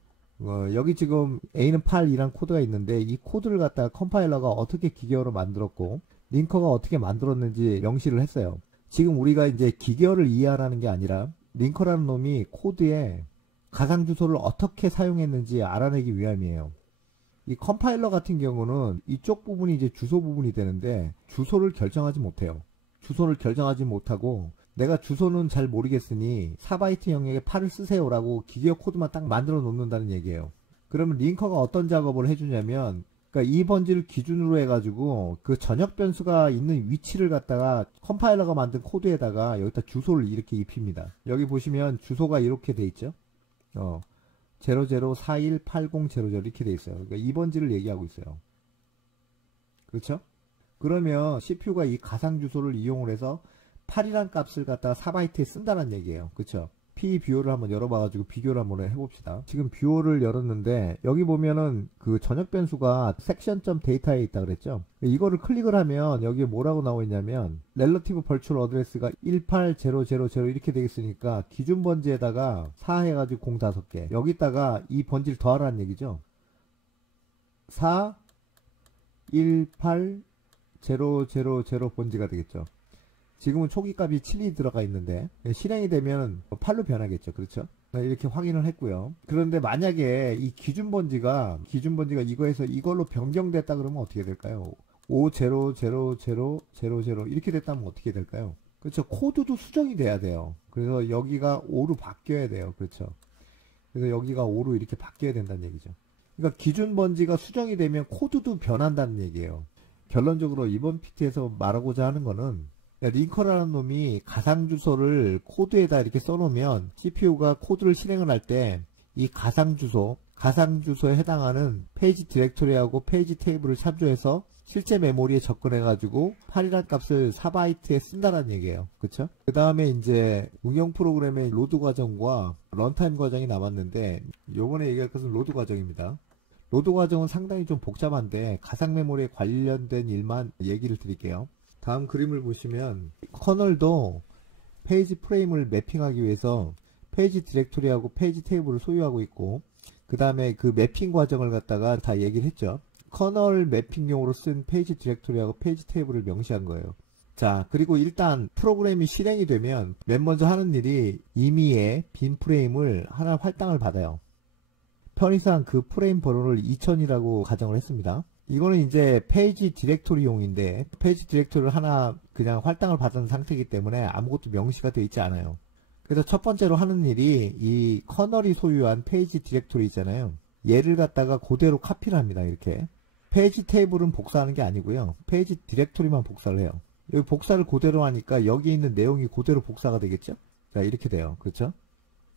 여기 지금 A는 8이란 코드가 있는데 이 코드를 갖다가 컴파일러가 어떻게 기계어로 만들었고 링커가 어떻게 만들었는지 명시를 했어요. 지금 우리가 이제 기계어를 이해하라는 게 아니라 링커라는 놈이 코드에 가상 주소를 어떻게 사용했는지 알아내기 위함이에요. 이 컴파일러 같은 경우는 이쪽 부분이 이제 주소 부분이 되는데 주소를 결정하지 못해요. 주소를 결정하지 못하고 내가 주소는 잘 모르겠으니 4바이트 영역에 8을 쓰세요 라고 기계어 코드만 딱 만들어 놓는다는 얘기예요. 그러면 링커가 어떤 작업을 해주냐면 그러니까 이 번지를 기준으로 해가지고 그 전역 변수가 있는 위치를 갖다가 컴파일러가 만든 코드에다가 여기다 주소를 이렇게 입힙니다. 여기 보시면 주소가 이렇게 돼 있죠. 00418000 이렇게 돼 있어요. 그러니까 2번지를 얘기하고 있어요. 그렇죠? 그러면 CPU가 이 가상 주소를 이용을 해서 8이란 값을 갖다가 4바이트에 쓴다는 얘기예요. 그렇죠? P뷰어를 한번 열어봐가지고 비교를 한번 해봅시다. 지금 뷰어를 열었는데 여기 보면은 그 전역 변수가 section.data에 있다 그랬죠? 이거를 클릭을 하면 여기에 뭐라고 나와 있냐면 relative virtual address가 18000 이렇게 되어 있으니까 기준 번지에다가 4 해가지고 05개 여기다가 이 번지를 더하라는 얘기죠. 4180000 번지가 되겠죠. 지금은 초기 값이 7이 들어가 있는데 실행이 되면 8로 변하겠죠. 그렇죠? 이렇게 확인을 했고요. 그런데 만약에 이 기준 번지가 이거에서 이걸로 변경됐다 그러면 어떻게 될까요? 500000 이렇게 됐다면 어떻게 될까요? 그렇죠. 코드도 수정이 돼야 돼요. 그래서 여기가 5로 바뀌어야 돼요. 그렇죠. 그래서 여기가 5로 이렇게 바뀌어야 된다는 얘기죠. 그러니까 기준 번지가 수정이 되면 코드도 변한다는 얘기예요. 결론적으로 이번 PT에서 말하고자 하는 거는 링커라는 놈이 가상 주소를 코드에다 이렇게 써놓으면 CPU가 코드를 실행을 할 때 이 가상 주소에 해당하는 페이지 디렉토리하고 페이지 테이블을 참조해서 실제 메모리에 접근해가지고 8이란 값을 4바이트에 쓴다는 얘기예요. 그쵸? 그 다음에 이제 응용 프로그램의 로드 과정과 런타임 과정이 남았는데 요번에 얘기할 것은 로드 과정입니다. 로드 과정은 상당히 좀 복잡한데 가상 메모리에 관련된 일만 얘기를 드릴게요. 다음 그림을 보시면 커널도 페이지 프레임을 매핑하기 위해서 페이지 디렉토리하고 페이지 테이블을 소유하고 있고 그 다음에 그 매핑 과정을 갖다가 다 얘기를 했죠. 커널 매핑용으로 쓴 페이지 디렉토리하고 페이지 테이블을 명시한 거예요. 자, 그리고 일단 프로그램이 실행이 되면 맨 먼저 하는 일이 임의의 빈 프레임을 하나 할당을 받아요. 편의상 그 프레임 번호를 2000이라고 가정을 했습니다. 이거는 이제 페이지 디렉토리용인데 페이지 디렉토리를 하나 그냥 할당을 받은 상태이기 때문에 아무것도 명시가 되어 있지 않아요. 그래서 첫 번째로 하는 일이 이 커널이 소유한 페이지 디렉토리 있잖아요. 얘를 갖다가 그대로 카피를 합니다. 이렇게. 페이지 테이블은 복사하는 게 아니고요. 페이지 디렉토리만 복사를 해요. 여기 복사를 그대로 하니까 여기 있는 내용이 그대로 복사가 되겠죠? 자, 이렇게 돼요. 그렇죠?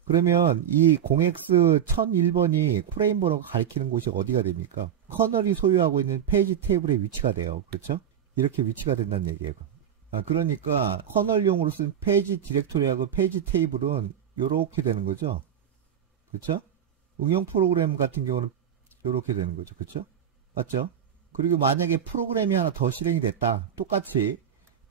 그러면 이 0x1001번이 프레임 번호가 가리키는 곳이 어디가 됩니까? 커널이 소유하고 있는 페이지 테이블의 위치가 돼요. 그렇죠? 이렇게 위치가 된다는 얘기예요. 그러니까 커널용으로 쓴 페이지 디렉토리하고 페이지 테이블은 이렇게 되는 거죠. 그렇죠? 응용 프로그램 같은 경우는 이렇게 되는 거죠. 그렇죠? 맞죠? 그리고 만약에 프로그램이 하나 더 실행이 됐다. 똑같이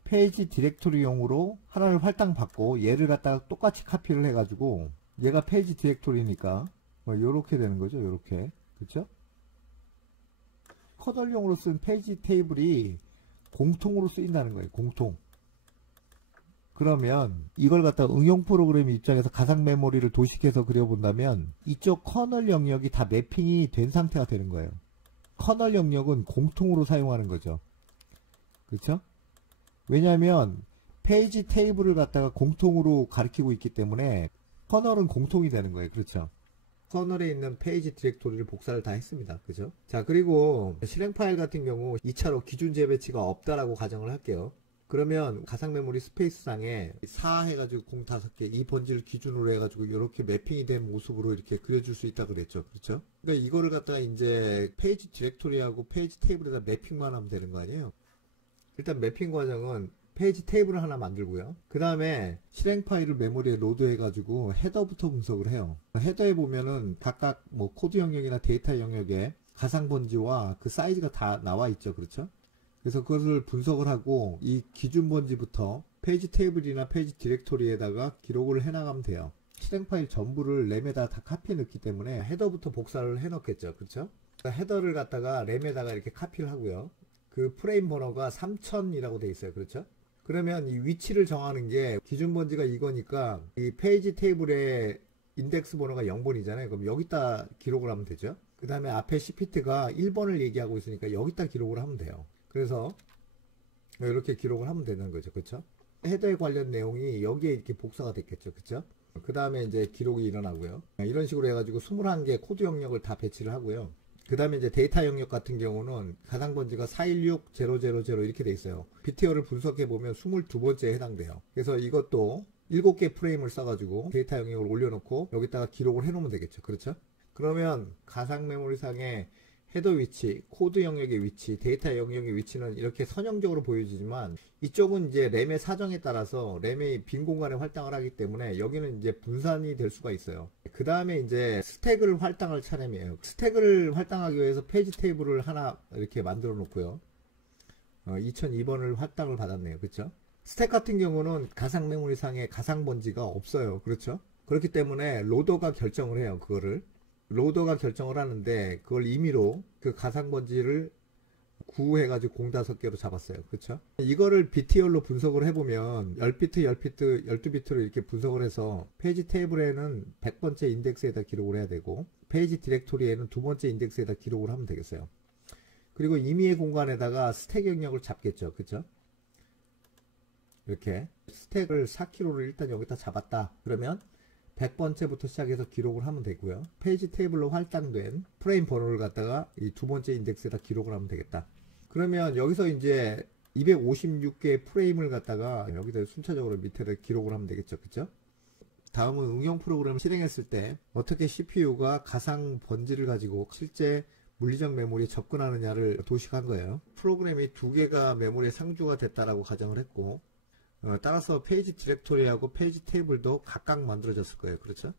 페이지 디렉토리용으로 하나를 할당받고 얘를 갖다가 똑같이 카피를 해가지고 얘가 페이지 디렉토리니까 이렇게 되는 거죠. 이렇게. 그렇죠? 커널용으로 쓴 페이지 테이블이 공통으로 쓰인다는 거예요. 공통. 그러면 이걸 갖다 응용 프로그램 입장에서 가상 메모리를 도식해서 그려본다면 이쪽 커널 영역이 다 매핑이 된 상태가 되는 거예요. 커널 영역은 공통으로 사용하는 거죠. 그렇죠? 왜냐하면 페이지 테이블을 갖다가 공통으로 가리키고 있기 때문에 커널은 공통이 되는 거예요. 그렇죠? 커널에 있는 페이지 디렉토리를 복사를 다 했습니다. 그죠? 자, 그리고 실행 파일 같은 경우 2차로 기준 재배치가 없다라고 가정을 할게요. 그러면 가상 메모리 스페이스 상에 4 해가지고 05개 이 번지를 기준으로 해가지고 이렇게 매핑이 된 모습으로 이렇게 그려줄 수 있다 그랬죠. 그렇죠? 그러니까 이거를 갖다가 이제 페이지 디렉토리하고 페이지 테이블에다 매핑만 하면 되는 거 아니에요? 일단 매핑 과정은 페이지 테이블을 하나 만들고요. 그 다음에 실행 파일을 메모리에 로드해가지고 헤더부터 분석을 해요. 헤더에 보면은 각각 뭐 코드 영역이나 데이터 영역에 가상 번지와 그 사이즈가 다 나와 있죠. 그렇죠? 그래서 그것을 분석을 하고 이 기준 번지부터 페이지 테이블이나 페이지 디렉토리에다가 기록을 해나가면 돼요. 실행 파일 전부를 램에다 다 카피해 넣기 때문에 헤더부터 복사를 해 넣겠죠. 그렇죠? 그러니까 헤더를 갖다가 램에다가 이렇게 카피를 하고요. 그 프레임 번호가 3000이라고 돼 있어요. 그렇죠? 그러면 이 위치를 정하는 게 기준 번지가 이거니까 이 페이지 테이블의 인덱스 번호가 0번이잖아요. 그럼 여기다 기록을 하면 되죠. 그 다음에 앞에 CPT가 1번을 얘기하고 있으니까 여기다 기록을 하면 돼요. 그래서 이렇게 기록을 하면 되는 거죠. 그렇죠? 헤더에 관련 내용이 여기에 이렇게 복사가 됐겠죠. 그렇죠? 그 다음에 이제 기록이 일어나고요. 이런 식으로 해가지고 21개 코드 영역을 다 배치를 하고요. 그 다음에 이제 데이터 영역 같은 경우는 가상 번지가 416000 이렇게 돼 있어요. BTO를 분석해 보면 22번째에 해당돼요. 그래서 이것도 7개 프레임을 써가지고 데이터 영역을 올려놓고 여기다가 기록을 해놓으면 되겠죠. 그렇죠? 그러면 가상 메모리상의 헤더 위치, 코드 영역의 위치, 데이터 영역의 위치는 이렇게 선형적으로 보여지지만 이쪽은 이제 램의 사정에 따라서 램의 빈 공간에 할당을 하기 때문에 여기는 이제 분산이 될 수가 있어요. 그 다음에 이제 스택을 할당할 차례이에요. 스택을 할당하기 위해서 페이지 테이블을 하나 이렇게 만들어 놓고요. 2002번을 할당을 받았네요. 그렇죠? 스택 같은 경우는 가상 메모리 상에 가상 번지가 없어요. 그렇죠? 그렇기 때문에 로더가 결정을 해요. 그거를. 로더가 결정을 하는데 그걸 임의로 그 가상 번지를 구해가지고 05개로 잡았어요. 그렇죠? 이거를 BT열로 분석을 해보면 10비트, 10비트, 12비트로 이렇게 분석을 해서 페이지 테이블에는 100번째 인덱스에다 기록을 해야 되고 페이지 디렉토리에는 2번째 인덱스에다 기록을 하면 되겠어요. 그리고 임의의 공간에다가 스택 영역을 잡겠죠. 그렇죠? 이렇게 스택을 4kg를 일단 여기다 잡았다. 그러면 100번째부터 시작해서 기록을 하면 되고요. 페이지 테이블로 할당된 프레임 번호를 갖다가 이 2번째 인덱스에다 기록을 하면 되겠다. 그러면 여기서 이제 256개의 프레임을 갖다가 여기다 순차적으로 밑에다 기록을 하면 되겠죠. 그쵸? 다음은 응용 프로그램을 실행했을 때 어떻게 CPU가 가상 번지를 가지고 실제 물리적 메모리에 접근하느냐를 도식한 거예요. 프로그램이 2개가 메모리에 상주가 됐다라고 가정을 했고 따라서 페이지 디렉토리하고 페이지 테이블도 각각 만들어졌을 거예요. 그렇죠?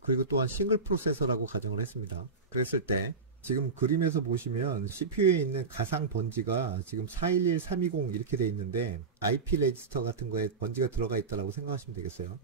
그리고 또한 싱글 프로세서라고 가정을 했습니다. 그랬을 때 지금 그림에서 보시면 CPU에 있는 가상 번지가 지금 411, 320 이렇게 돼 있는데 IP 레지스터 같은 거에 번지가 들어가 있다고 생각하시면 되겠어요.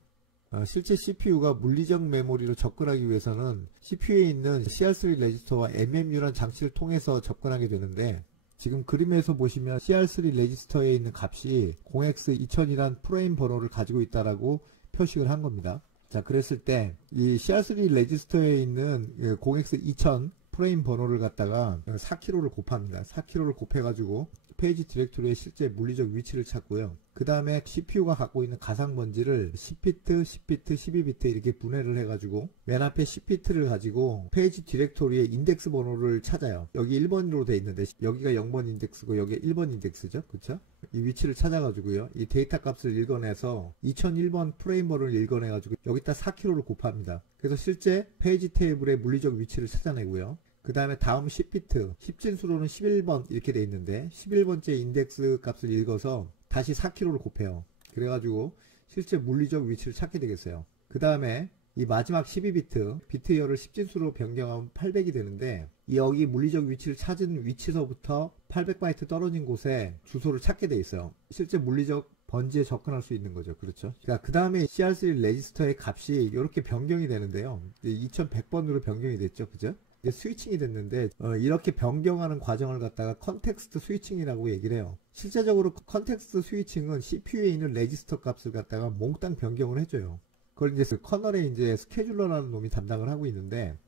실제 CPU가 물리적 메모리로 접근하기 위해서는 CPU에 있는 CR3 레지스터와 MMU라는 장치를 통해서 접근하게 되는데 지금 그림에서 보시면 CR3 레지스터에 있는 값이 0x2000이란 프레임 번호를 가지고 있다라고 표식을 한 겁니다. 자, 그랬을 때 이 CR3 레지스터에 있는 0x2000 프레임 번호를 갖다가 4kg를 곱합니다. 4kg를 곱해가지고 페이지 디렉토리의 실제 물리적 위치를 찾고요. 그 다음에 CPU가 갖고 있는 가상 번지를 10비트, 10비트, 12비트 이렇게 분해를 해가지고 맨 앞에 10비트를 가지고 페이지 디렉토리의 인덱스 번호를 찾아요. 여기 1번으로 돼 있는데 여기가 0번 인덱스고 여기 1번 인덱스죠. 그쵸? 이 위치를 찾아가지고요. 이 데이터 값을 읽어내서 2001번 프레임 번호를 읽어내가지고 여기다 4kg를 곱합니다. 그래서 실제 페이지 테이블의 물리적 위치를 찾아내고요. 그 다음에 다음 10비트, 10진수로는 11번 이렇게 돼 있는데 11번째 인덱스 값을 읽어서 다시 4kg를 곱해요. 그래가지고 실제 물리적 위치를 찾게 되겠어요. 그 다음에 이 마지막 12비트, 비트열을 10진수로 변경하면 800이 되는데 여기 물리적 위치를 찾은 위치서부터 800바이트 떨어진 곳에 주소를 찾게 돼 있어요. 실제 물리적 번지에 접근할 수 있는 거죠. 그렇죠? 그 다음에 CR3 레지스터의 값이 이렇게 변경이 되는데요. 2100번으로 변경이 됐죠. 그죠? 스위칭이 됐는데 이렇게 변경하는 과정을 갖다가 컨텍스트 스위칭이라고 얘기를 해요. 실제적으로 컨텍스트 스위칭은 CPU에 있는 레지스터 값을 갖다가 몽땅 변경을 해줘요. 그걸 이제 커널에 이제 스케줄러라는 놈이 담당을 하고 있는데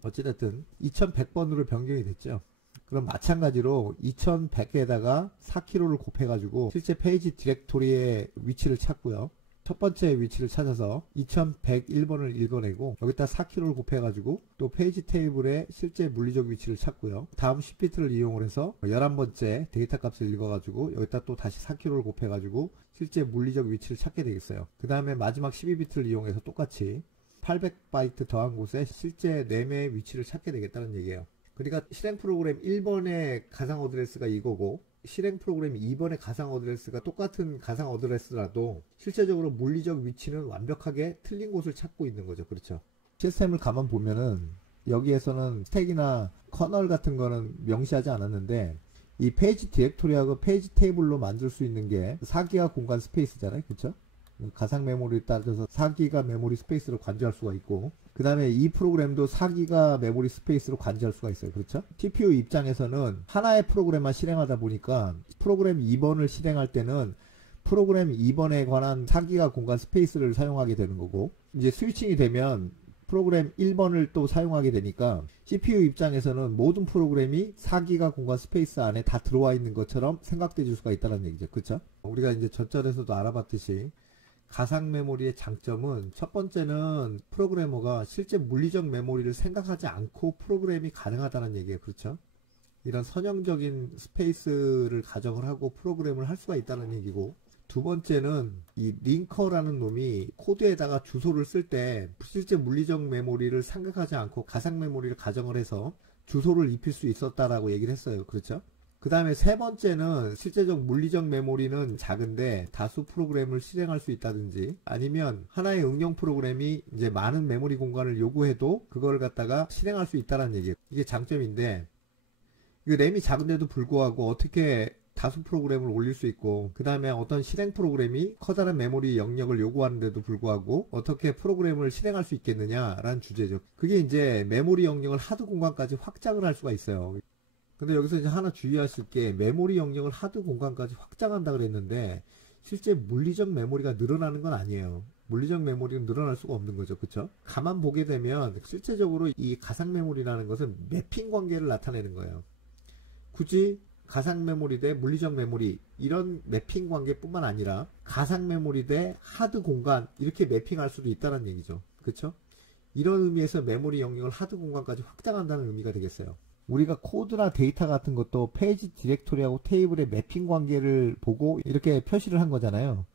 어찌됐든 2100번으로 변경이 됐죠. 그럼 마찬가지로 2100에다가 4kg를 곱해가지고 실제 페이지 디렉토리의 위치를 찾고요. 첫 번째 위치를 찾아서 2101번을 읽어내고 여기다 4kg를 곱해가지고 또 페이지 테이블의 실제 물리적 위치를 찾고요. 다음 10비트를 이용을 해서 11번째 데이터 값을 읽어가지고 여기다 또 다시 4kg를 곱해가지고 실제 물리적 위치를 찾게 되겠어요. 그 다음에 마지막 12비트를 이용해서 똑같이 800바이트 더한 곳에 실제 램의 위치를 찾게 되겠다는 얘기예요. 그러니까 실행 프로그램 1번의 가상 어드레스가 이거고 실행 프로그램 2번의 가상 어드레스가 똑같은 가상 어드레스라도 실제적으로 물리적 위치는 완벽하게 틀린 곳을 찾고 있는 거죠. 그렇죠? 시스템을 가만 보면은 여기에서는 스택이나 커널 같은 거는 명시하지 않았는데 이 페이지 디렉토리하고 페이지 테이블로 만들 수 있는 게 4기가 공간 스페이스잖아요. 그렇죠? 가상 메모리에 따라서 4기가 메모리 스페이스로 관주할 수가 있고 그 다음에 이 프로그램도 4기가 메모리 스페이스로 관주할 수가 있어요. 그렇죠? CPU 입장에서는 하나의 프로그램만 실행하다 보니까 프로그램 2번을 실행할 때는 프로그램 2번에 관한 4기가 공간 스페이스를 사용하게 되는 거고 이제 스위칭이 되면 프로그램 1번을 또 사용하게 되니까 CPU 입장에서는 모든 프로그램이 4기가 공간 스페이스 안에 다 들어와 있는 것처럼 생각될 수가 있다는 얘기죠. 그렇죠? 우리가 이제 전절에서도 알아봤듯이 가상 메모리의 장점은 첫 번째는 프로그래머가 실제 물리적 메모리를 생각하지 않고 프로그램이 가능하다는 얘기예요. 그렇죠? 이런 선형적인 스페이스를 가정을 하고 프로그램을 할 수가 있다는 얘기고 두 번째는 이 링커라는 놈이 코드에다가 주소를 쓸 때 실제 물리적 메모리를 생각하지 않고 가상 메모리를 가정을 해서 주소를 입힐 수 있었다라고 얘기를 했어요. 그렇죠? 그 다음에 세 번째는 실제적 물리적 메모리는 작은데 다수 프로그램을 실행할 수 있다든지 아니면 하나의 응용 프로그램이 이제 많은 메모리 공간을 요구해도 그걸 갖다가 실행할 수 있다는 얘기예요. 이게 장점인데 이 램이 작은데도 불구하고 어떻게 다수 프로그램을 올릴 수 있고, 그 다음에 어떤 실행 프로그램이 커다란 메모리 영역을 요구하는데도 불구하고 어떻게 프로그램을 실행할 수 있겠느냐라는 주제죠. 그게 이제 메모리 영역을 하드 공간까지 확장을 할 수가 있어요. 근데 여기서 이제 하나 주의하실 게, 메모리 영역을 하드 공간까지 확장한다 그랬는데 실제 물리적 메모리가 늘어나는 건 아니에요. 물리적 메모리는 늘어날 수가 없는 거죠. 그쵸? 가만 보게 되면 실제적으로 이 가상 메모리라는 것은 매핑 관계를 나타내는 거예요. 굳이 가상 메모리 대 물리적 메모리, 이런 매핑 관계뿐만 아니라 가상 메모리 대 하드 공간, 이렇게 매핑할 수도 있다는 얘기죠. 그쵸? 이런 의미에서 메모리 영역을 하드 공간까지 확장한다는 의미가 되겠어요. 우리가 코드나 데이터 같은 것도 페이지 디렉토리하고 테이블의 매핑 관계를 보고 이렇게 표시를 한 거잖아요.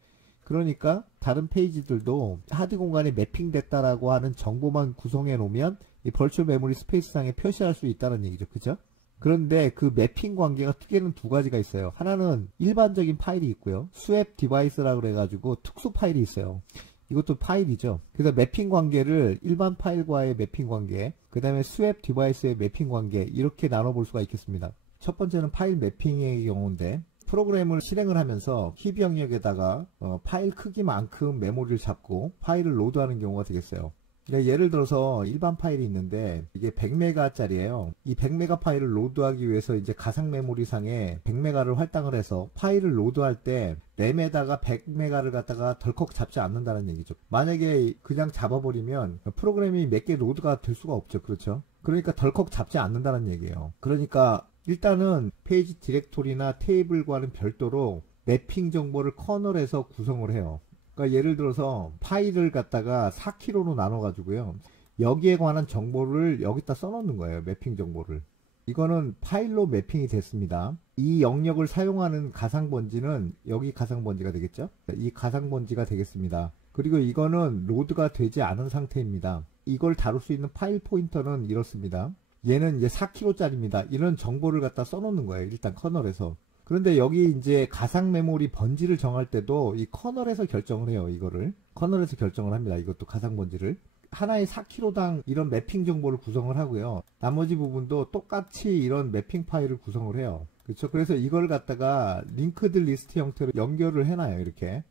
그러니까 다른 페이지들도 하드 공간에 매핑됐다라고 하는 정보만 구성해 놓으면 이 벌추얼 메모리 스페이스 상에 표시할 수 있다는 얘기죠. 그죠? 그런데 그 매핑 관계가 크게는 두 가지가 있어요. 하나는 일반적인 파일이 있고요. 스왑 디바이스라고 그래가지고 특수 파일이 있어요. 이것도 파일이죠. 그래서 매핑 관계를 일반 파일과의 매핑 관계, 그 다음에 스왑 디바이스의 매핑 관계, 이렇게 나눠볼 수가 있겠습니다. 첫 번째는 파일 매핑의 경우인데, 프로그램을 실행을 하면서 힙 영역에다가 파일 크기만큼 메모리를 잡고 파일을 로드하는 경우가 되겠어요. 그러니까 예를 들어서 일반 파일이 있는데 이게 100메가짜리예요. 이 100메가 파일을 로드하기 위해서 이제 가상 메모리 상에 100메가를 할당을 해서 파일을 로드할 때 램에다가 100메가를 갖다가 덜컥 잡지 않는다는 얘기죠. 만약에 그냥 잡아버리면 프로그램이 몇 개 로드가 될 수가 없죠. 그렇죠? 그러니까 덜컥 잡지 않는다는 얘기예요. 그러니까 일단은 페이지 디렉토리나 테이블과는 별도로 매핑 정보를 커널에서 구성을 해요. 그러니까 예를 들어서 파일을 갖다가 4kg로 나눠 가지고요, 여기에 관한 정보를 여기다 써놓는 거예요. 매핑 정보를. 이거는 파일로 매핑이 됐습니다. 이 영역을 사용하는 가상 번지는 여기 가상 번지가 되겠죠. 이 가상 번지가 되겠습니다. 그리고 이거는 로드가 되지 않은 상태입니다. 이걸 다룰 수 있는 파일 포인터는 이렇습니다. 얘는 이제 4kg짜리입니다. 이런 정보를 갖다 써놓는 거예요. 일단 커널에서. 그런데 여기 이제 가상 메모리 번지를 정할 때도 이 커널에서 결정을 해요. 이거를 커널에서 결정을 합니다. 이것도 가상 번지를 하나의 4kg당 이런 매핑 정보를 구성을 하고요. 나머지 부분도 똑같이 이런 매핑 파일을 구성을 해요. 그렇죠? 그래서 이걸 갖다가 링크드 리스트 형태로 연결을 해놔요. 이렇게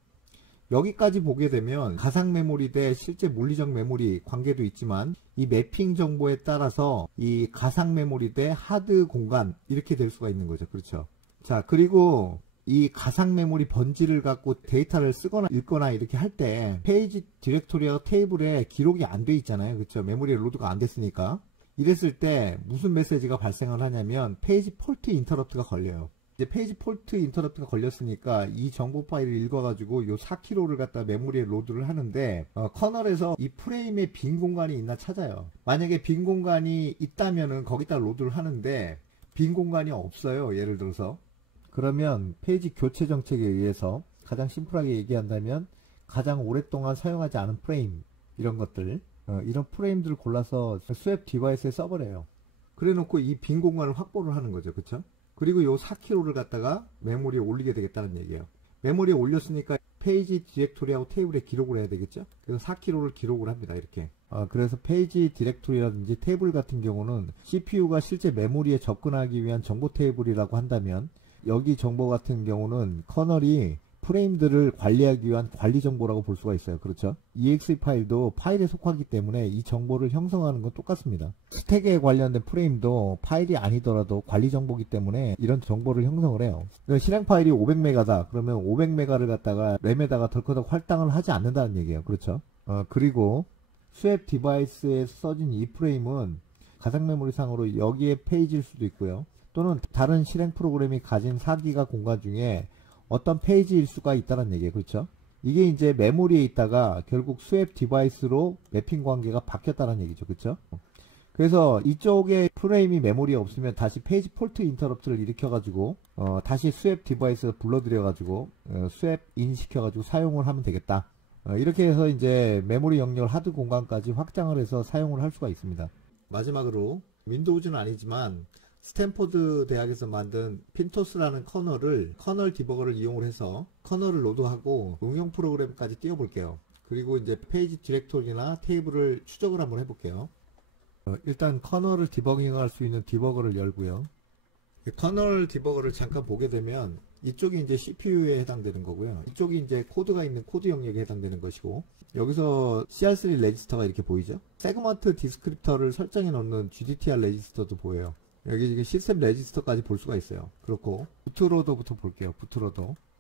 여기까지 보게 되면 가상 메모리 대 실제 물리적 메모리 관계도 있지만 이 매핑 정보에 따라서 이 가상 메모리 대 하드 공간, 이렇게 될 수가 있는 거죠. 그렇죠? 자, 그리고 이 가상 메모리 번지를 갖고 데이터를 쓰거나 읽거나 이렇게 할 때 페이지 디렉토리와 테이블에 기록이 안 돼 있잖아요. 그렇죠? 메모리에 로드가 안 됐으니까. 이랬을 때 무슨 메시지가 발생을 하냐면 페이지 폴트 인터럽트가 걸려요. 이제 페이지 폴트 인터럽트가 걸렸으니까 이 정보 파일을 읽어가지고 요 4kg를 갖다 메모리에 로드를 하는데 커널에서 이 프레임에 빈 공간이 있나 찾아요. 만약에 빈 공간이 있다면은 거기다 로드를 하는데 빈 공간이 없어요. 예를 들어서. 그러면 페이지 교체 정책에 의해서 가장 심플하게 얘기한다면 가장 오랫동안 사용하지 않은 프레임, 이런 것들, 이런 프레임들을 골라서 스왑 디바이스에 써버려요. 그래 놓고 이 빈 공간을 확보를 하는 거죠. 그쵸? 그리고 요 4kg를 갖다가 메모리에 올리게 되겠다는 얘기예요. 메모리에 올렸으니까 페이지 디렉토리하고 테이블에 기록을 해야 되겠죠? 그래서 4kg를 기록을 합니다. 이렇게. 그래서 페이지 디렉토리라든지 테이블 같은 경우는 CPU가 실제 메모리에 접근하기 위한 정보 테이블이라고 한다면, 여기 정보 같은 경우는 커널이 프레임들을 관리하기 위한 관리 정보라고 볼 수가 있어요. 그렇죠? exe 파일도 파일에 속하기 때문에 이 정보를 형성하는 건 똑같습니다. 스택에 관련된 프레임도 파일이 아니더라도 관리 정보이기 때문에 이런 정보를 형성을 해요. 실행 파일이 500메가다. 그러면 500메가를 갖다가 램에다가 덜커덕 할당을 하지 않는다는 얘기예요. 그렇죠? 그리고 스왑 디바이스에 써진 이 프레임은 가상 메모리 상으로 여기에 페이지일 수도 있고요. 또는 다른 실행 프로그램이 가진 4기가 공간 중에 어떤 페이지일 수가 있다는 얘기예요. 그렇죠? 이게 이제 메모리에 있다가 결국 스왑 디바이스로 매핑 관계가 바뀌었다는 얘기죠. 그렇죠? 그래서 이쪽에 프레임이 메모리에 없으면 다시 페이지 폴트 인터럽트를 일으켜가지고 다시 스왑 디바이스를 불러들여가지고 스왑 인 시켜가지고 사용을 하면 되겠다. 이렇게 해서 이제 메모리 영역 하드 공간까지 확장을 해서 사용을 할 수가 있습니다. 마지막으로 윈도우즈는 아니지만 스탠포드 대학에서 만든 핀토스라는 커널 디버거를 이용을 해서 커널을 로드하고 응용 프로그램까지 띄워볼게요. 그리고 이제 페이지 디렉토리나 테이블을 추적을 한번 해볼게요. 일단 커널을 디버깅 할 수 있는 디버거를 열고요. 커널 디버거를 잠깐 보게 되면 이쪽이 이제 CPU에 해당되는 거고요. 이쪽이 이제 코드가 있는 코드 영역에 해당되는 것이고, 여기서 CR3 레지스터가 이렇게 보이죠? 세그먼트 디스크립터를 설정해 놓는 GDTR 레지스터도 보여요. 여기 지금 시스템 레지스터까지 볼 수가 있어요. 그렇고 부트로더부터 볼게요.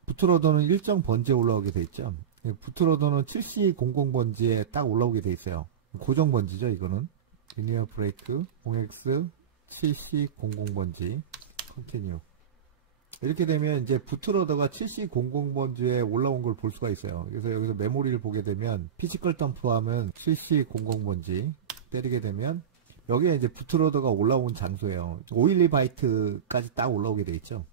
부트로더는 일정 번지에 올라오게 돼 있죠. 부트로더는 7C00 번지에 딱 올라오게 돼 있어요. 고정 번지죠, 이거는. 리니어 브레이크 0x 7C00 번지 컨티뉴. 이렇게 되면 이제 부트로더가 7C00 번지에 올라온 걸 볼 수가 있어요. 그래서 여기서 메모리를 보게 되면 피지컬 덤프하면 7C00 번지 때리게 되면 여기에 이제 부트로더가 올라온 장소예요. 512바이트까지 딱 올라오게 돼 있죠.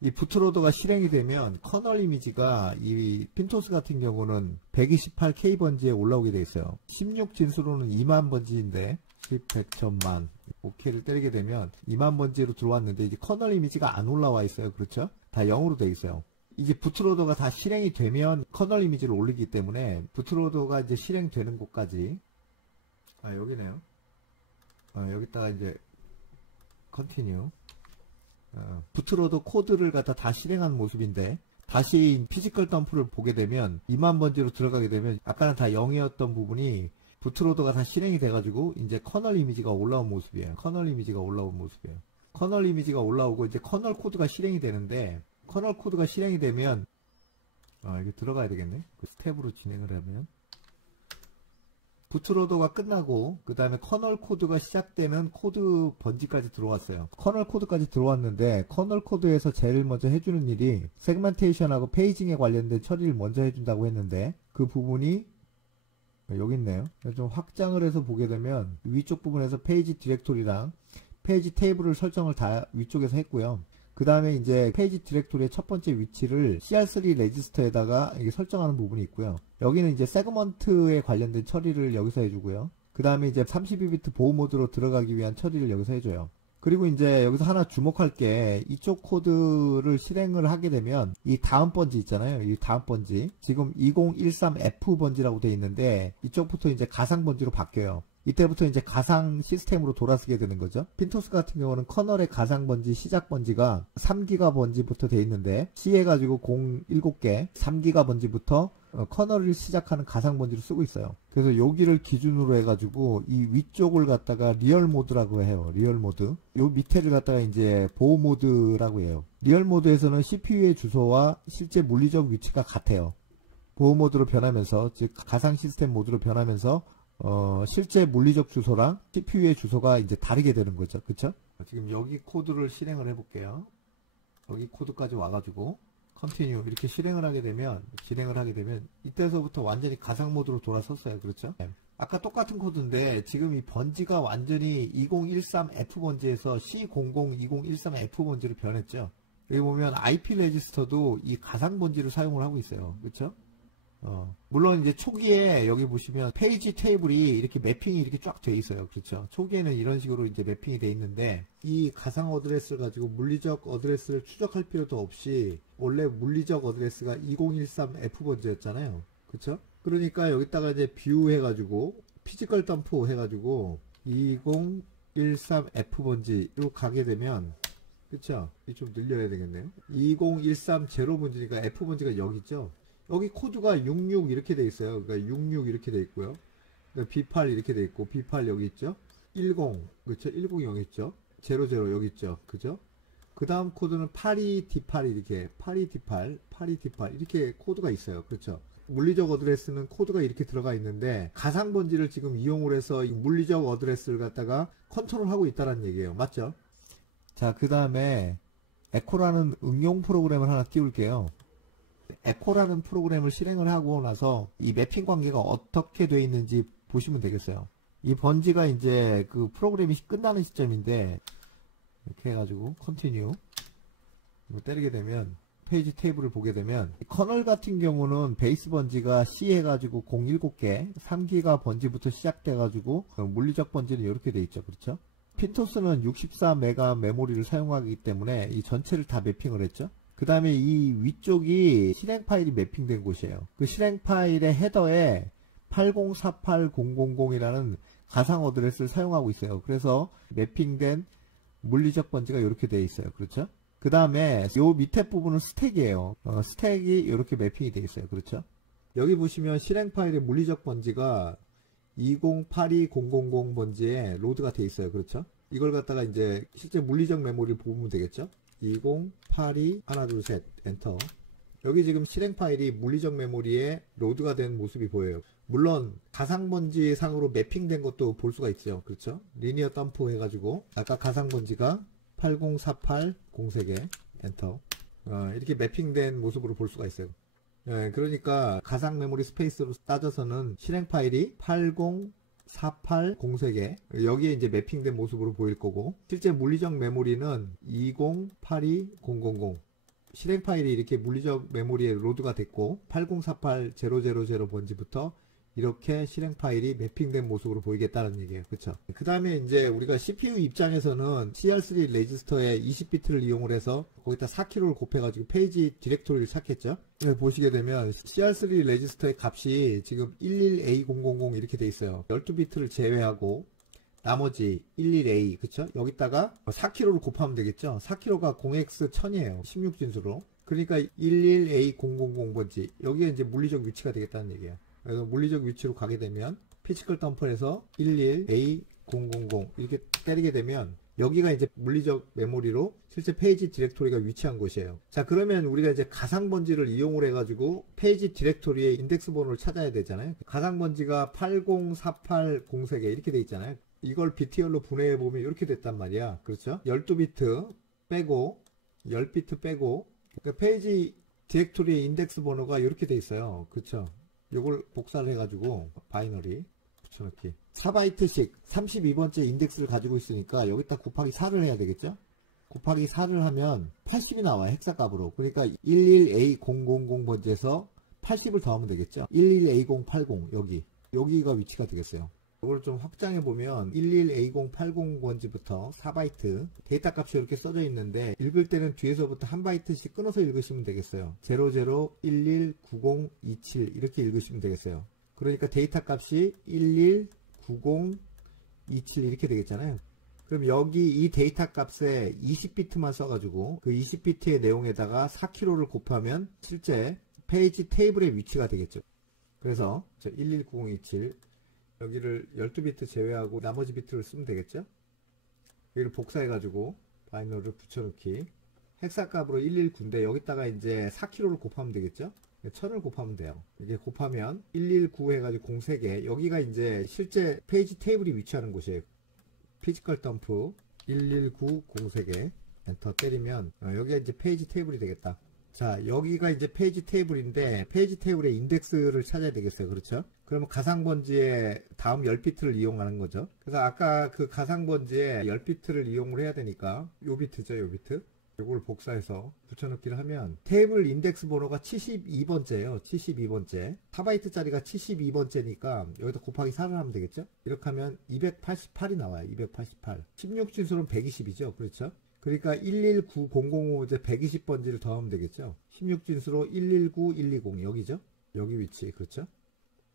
이 부트로더가 실행이 되면 커널 이미지가 이 핀토스 같은 경우는 128K 번지에 올라오게 돼 있어요. 16 진수로는 2만 번지인데 10, 100, 1000만 OK를 때리게 되면 2만 번지로 들어왔는데 이제 커널 이미지가 안 올라와 있어요. 그렇죠? 다 0으로 돼 있어요. 이게 부트로더가 다 실행이 되면 커널 이미지를 올리기 때문에 부트로더가 이제 실행되는 곳까지 여기네요. 여기다가 이제 컨티뉴. 부트로더 코드를 갖다 다 실행한 모습인데 다시 피지컬 덤프를 보게 되면 2만 번지로 들어가게 되면 아까는 다 0이었던 부분이 부트로더가 다 실행이 돼가지고 이제 커널 이미지가 올라온 모습이에요. 커널 이미지가 올라오고 이제 커널 코드가 실행이 되는데 커널 코드가 실행이 되면 이게 들어가야 되겠네. 그 스텝으로 진행을 하면 부트로더가 끝나고 그 다음에 커널 코드가 시작되는 코드 번지까지 들어왔어요. 커널 코드까지 들어왔는데 커널 코드에서 제일 먼저 해주는 일이 세그멘테이션하고 페이징에 관련된 처리를 먼저 해준다고 했는데 그 부분이 여기 있네요. 좀 확장을 해서 보게 되면 위쪽 부분에서 페이지 디렉토리랑 페이지 테이블을 설정을 다 위쪽에서 했고요. 그 다음에 이제 페이지 디렉토리의 첫 번째 위치를 CR3 레지스터에다가 이게 설정하는 부분이 있고요. 여기는 이제 세그먼트에 관련된 처리를 여기서 해주고요. 그 다음에 이제 32비트 보호 모드로 들어가기 위한 처리를 여기서 해줘요. 그리고 이제 여기서 하나 주목할 게 이쪽 코드를 실행을 하게 되면 이 다음 번지 있잖아요. 이 다음 번지 지금 2013F 번지라고 되어 있는데 이쪽부터 이제 가상 번지로 바뀌어요. 이때부터 이제 가상 시스템으로 돌아서게 되는 거죠. 핀토스 같은 경우는 커널의 가상 번지 시작 번지가 3기가 번지부터 되어 있는데 C 해가지고 07개 3기가 번지부터 커널을 시작하는 가상 번지를 쓰고 있어요. 그래서 여기를 기준으로 해가지고 이 위쪽을 갖다가 리얼 모드라고 해요. 리얼 모드. 요 밑에를 갖다가 이제 보호 모드라고 해요. 리얼 모드에서는 CPU의 주소와 실제 물리적 위치가 같아요. 보호 모드로 변하면서 즉 가상 시스템 모드로 변하면서 실제 물리적 주소랑 CPU의 주소가 이제 다르게 되는 거죠. 그쵸? 지금 여기 코드를 실행을 해볼게요. 여기 코드까지 와가지고 컨티뉴 이렇게 실행을 하게 되면 이때서부터 완전히 가상 모드로 돌아섰어요. 그렇죠? 아까 똑같은 코드인데 지금 이 번지가 완전히 2013F 번지에서 C00 2013F 번지로 변했죠. 여기 보면 IP 레지스터도 이 가상 번지를 사용을 하고 있어요. 그렇죠? 물론 이제 초기에 여기 보시면 페이지 테이블이 이렇게 매핑이 이렇게 쫙 돼 있어요. 그렇죠? 초기에는 이런 식으로 이제 매핑이 돼 있는데 이 가상 어드레스를 가지고 물리적 어드레스를 추적할 필요도 없이 원래 물리적 어드레스가 2013F 번지였잖아요. 그렇죠? 그러니까 여기다가 이제 뷰 해가지고 피지컬 덤프 해가지고 2013F 번지로 가게 되면 그렇죠? 좀 늘려야 되겠네요. 2013 제로 번지니까 F 번지가 여기 있죠? 여기 코드가 66 이렇게 돼 있어요. 그러니까 66 이렇게 돼 있고요. B8 이렇게 돼 있고 B8 여기 있죠. 10 그렇죠. 10 여기 있죠. 00 여기 있죠. 그죠? 그 다음 코드는 82D8 이렇게 82D8 이렇게 코드가 있어요. 그렇죠? 물리적 어드레스는 코드가 이렇게 들어가 있는데 가상 번지를 지금 이용을 해서 이 물리적 어드레스를 갖다가 컨트롤하고 있다는 얘기예요. 맞죠? 자, 그 다음에 에코라는 응용 프로그램을 하나 띄울게요. 에코라는 프로그램을 실행을 하고 나서 이 매핑 관계가 어떻게 되어 있는지 보시면 되겠어요. 이 번지가 이제 그 프로그램이 끝나는 시점인데 이렇게 해가지고 컨티뉴 때리게 되면 페이지 테이블을 보게 되면 커널 같은 경우는 베이스 번지가 C 해가지고 07개 3기가 번지부터 시작돼가지고 물리적 번지는 이렇게 돼 있죠. 그렇죠? 핀토스는 64메가 메모리를 사용하기 때문에 이 전체를 다 매핑을 했죠. 그 다음에 이 위쪽이 실행 파일이 매핑된 곳이에요. 그 실행 파일의 헤더에 8048000이라는 가상 어드레스를 사용하고 있어요. 그래서 매핑된 물리적 번지가 이렇게 되어 있어요. 그렇죠? 그 다음에 요 밑에 부분은 스택이에요. 스택이 이렇게 매핑이 되어 있어요. 그렇죠? 여기 보시면 실행 파일의 물리적 번지가 2082000 번지에 로드가 되어 있어요. 그렇죠? 이걸 갖다가 이제 실제 물리적 메모리를 보면 되겠죠? 2082 하나 둘 셋 엔터. 여기 지금 실행 파일이 물리적 메모리에 로드가 된 모습이 보여요. 물론 가상 번지 상으로 매핑된 것도 볼 수가 있죠. 그렇죠? 리니어 덤프 해가지고 아까 가상 번지가 8048 03개 엔터. 이렇게 매핑된 모습으로 볼 수가 있어요. 그러니까 가상 메모리 스페이스로 따져서는 실행 파일이 8048 03개 여기에 이제 매핑된 모습으로 보일 거고, 실제 물리적 메모리는 2082000 실행 파일이 이렇게 물리적 메모리에 로드가 됐고 8048000 번지부터 이렇게 실행 파일이 매핑된 모습으로 보이겠다는 얘기예요. 그렇죠? 그 다음에 이제 우리가 CPU 입장에서는 CR3 레지스터의 20비트를 이용을 해서 거기다 4kg를 곱해가지고 페이지 디렉토리를 찾겠죠? 보시게 되면 CR3 레지스터의 값이 지금 11A000 이렇게 돼 있어요. 12비트를 제외하고 나머지 11A, 그쵸? 여기다가 4kg를 곱하면 되겠죠? 4kg가 0x1000이에요. 16진수로. 그러니까 11A000 번지. 여기에 이제 물리적 위치가 되겠다는 얘기예요. 그래서 물리적 위치로 가게 되면 피지컬 덤프에서 11A000 이렇게 때리게 되면 여기가 이제 물리적 메모리로 실제 페이지 디렉토리가 위치한 곳이에요. 자, 그러면 우리가 이제 가상 번지를 이용을 해가지고 페이지 디렉토리의 인덱스 번호를 찾아야 되잖아요. 가상 번지가 80480 이렇게 돼 있잖아요. 이걸 비트열로 분해해 보면 이렇게 됐단 말이야. 그렇죠? 12비트 빼고 10비트 빼고 그러니까 페이지 디렉토리의 인덱스 번호가 이렇게 돼 있어요. 그렇죠? 요걸 복사를 해가지고 바이너리 붙여넣기 4바이트씩 32번째 인덱스를 가지고 있으니까 여기다 곱하기 4를 해야 되겠죠? 곱하기 4를 하면 80이 나와요. 헥사값으로. 그러니까 11A000 번지에서 80을 더하면 되겠죠? 11A080 여기가 위치가 되겠어요. 이걸 좀 확장해 보면 11A080 번지부터 4바이트 데이터 값이 이렇게 써져 있는데 읽을 때는 뒤에서부터 한 바이트씩 끊어서 읽으시면 되겠어요. 00119027 이렇게 읽으시면 되겠어요. 그러니까 데이터 값이 119027 이렇게 되겠잖아요. 그럼 여기 이 데이터 값에 20비트만 써가지고 그 20비트의 내용에다가 4kg를 곱하면 실제 페이지 테이블의 위치가 되겠죠. 그래서 119027 여기를 12비트 제외하고 나머지 비트를 쓰면 되겠죠? 여기를 복사해가지고 바이너리를 붙여넣기 헥사값으로 119인데 여기다가 이제 4kg를 곱하면 되겠죠? 1000을 곱하면 돼요. 이게 곱하면 119 해가지고 03개 여기가 이제 실제 페이지 테이블이 위치하는 곳이에요. 피지컬 덤프 119 03개 엔터 때리면 여기가 이제 페이지 테이블이 되겠다. 자, 여기가 이제 페이지 테이블인데 페이지 테이블의 인덱스를 찾아야 되겠어요. 그렇죠? 그러면 가상 번지의 다음 10비트를 이용하는 거죠. 그래서 아까 그 가상 번지의 10비트를 이용을 해야 되니까 요 비트죠. 요 비트. 요걸 복사해서 붙여넣기를 하면 테이블 인덱스 번호가 72번째예요. 72번째. 4바이트짜리가 72번째니까 여기다 곱하기 4를 하면 되겠죠? 이렇게 하면 288이 나와요. 288. 16진수는 120이죠. 그렇죠? 그러니까 119005 이제 120번지를 더하면 되겠죠. 16진수로 119120 여기죠. 여기 위치. 그렇죠.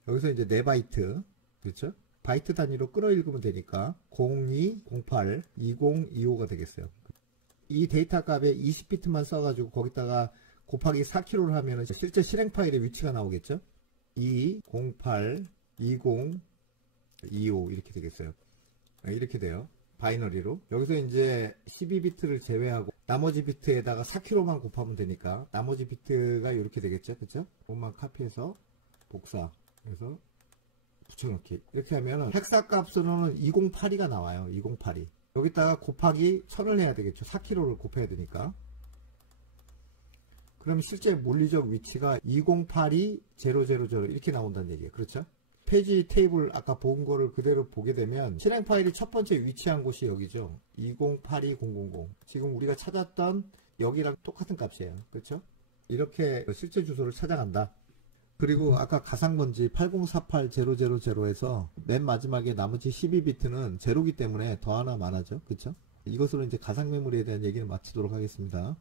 여기서 이제 4바이트. 그렇죠. 바이트 단위로 끊어 읽으면 되니까 0208 2025가 되겠어요. 이 데이터 값에 20비트만 써가지고 거기다가 곱하기 4kg를 하면 실제 실행 파일의 위치가 나오겠죠. 208 20 25 이렇게 되겠어요. 이렇게 돼요. 바이너리로. 여기서 이제 12비트를 제외하고 나머지 비트에다가 4kg만 곱하면 되니까 나머지 비트가 이렇게 되겠죠. 그쵸? 그것만 카피해서 복사. 그래서 붙여넣기. 이렇게 하면 헥사 값으로는 2082가 나와요. 2082. 여기다가 곱하기 1000을 해야 되겠죠. 4kg를 곱해야 되니까. 그럼 실제 물리적 위치가 20820000 이렇게 나온다는 얘기예요. 그렇죠? 페이지 테이블 아까 본 거를 그대로 보게 되면 실행 파일이 첫 번째 위치한 곳이 여기죠. 20820000. 지금 우리가 찾았던 여기랑 똑같은 값이에요. 그렇죠? 이렇게 실제 주소를 찾아간다. 그리고 아까 가상번지 8048000에서 맨 마지막에 나머지 12비트는 제로기 때문에 더 하나 많아져. 그렇죠? 이것으로 이제 가상 메모리에 대한 얘기를 마치도록 하겠습니다.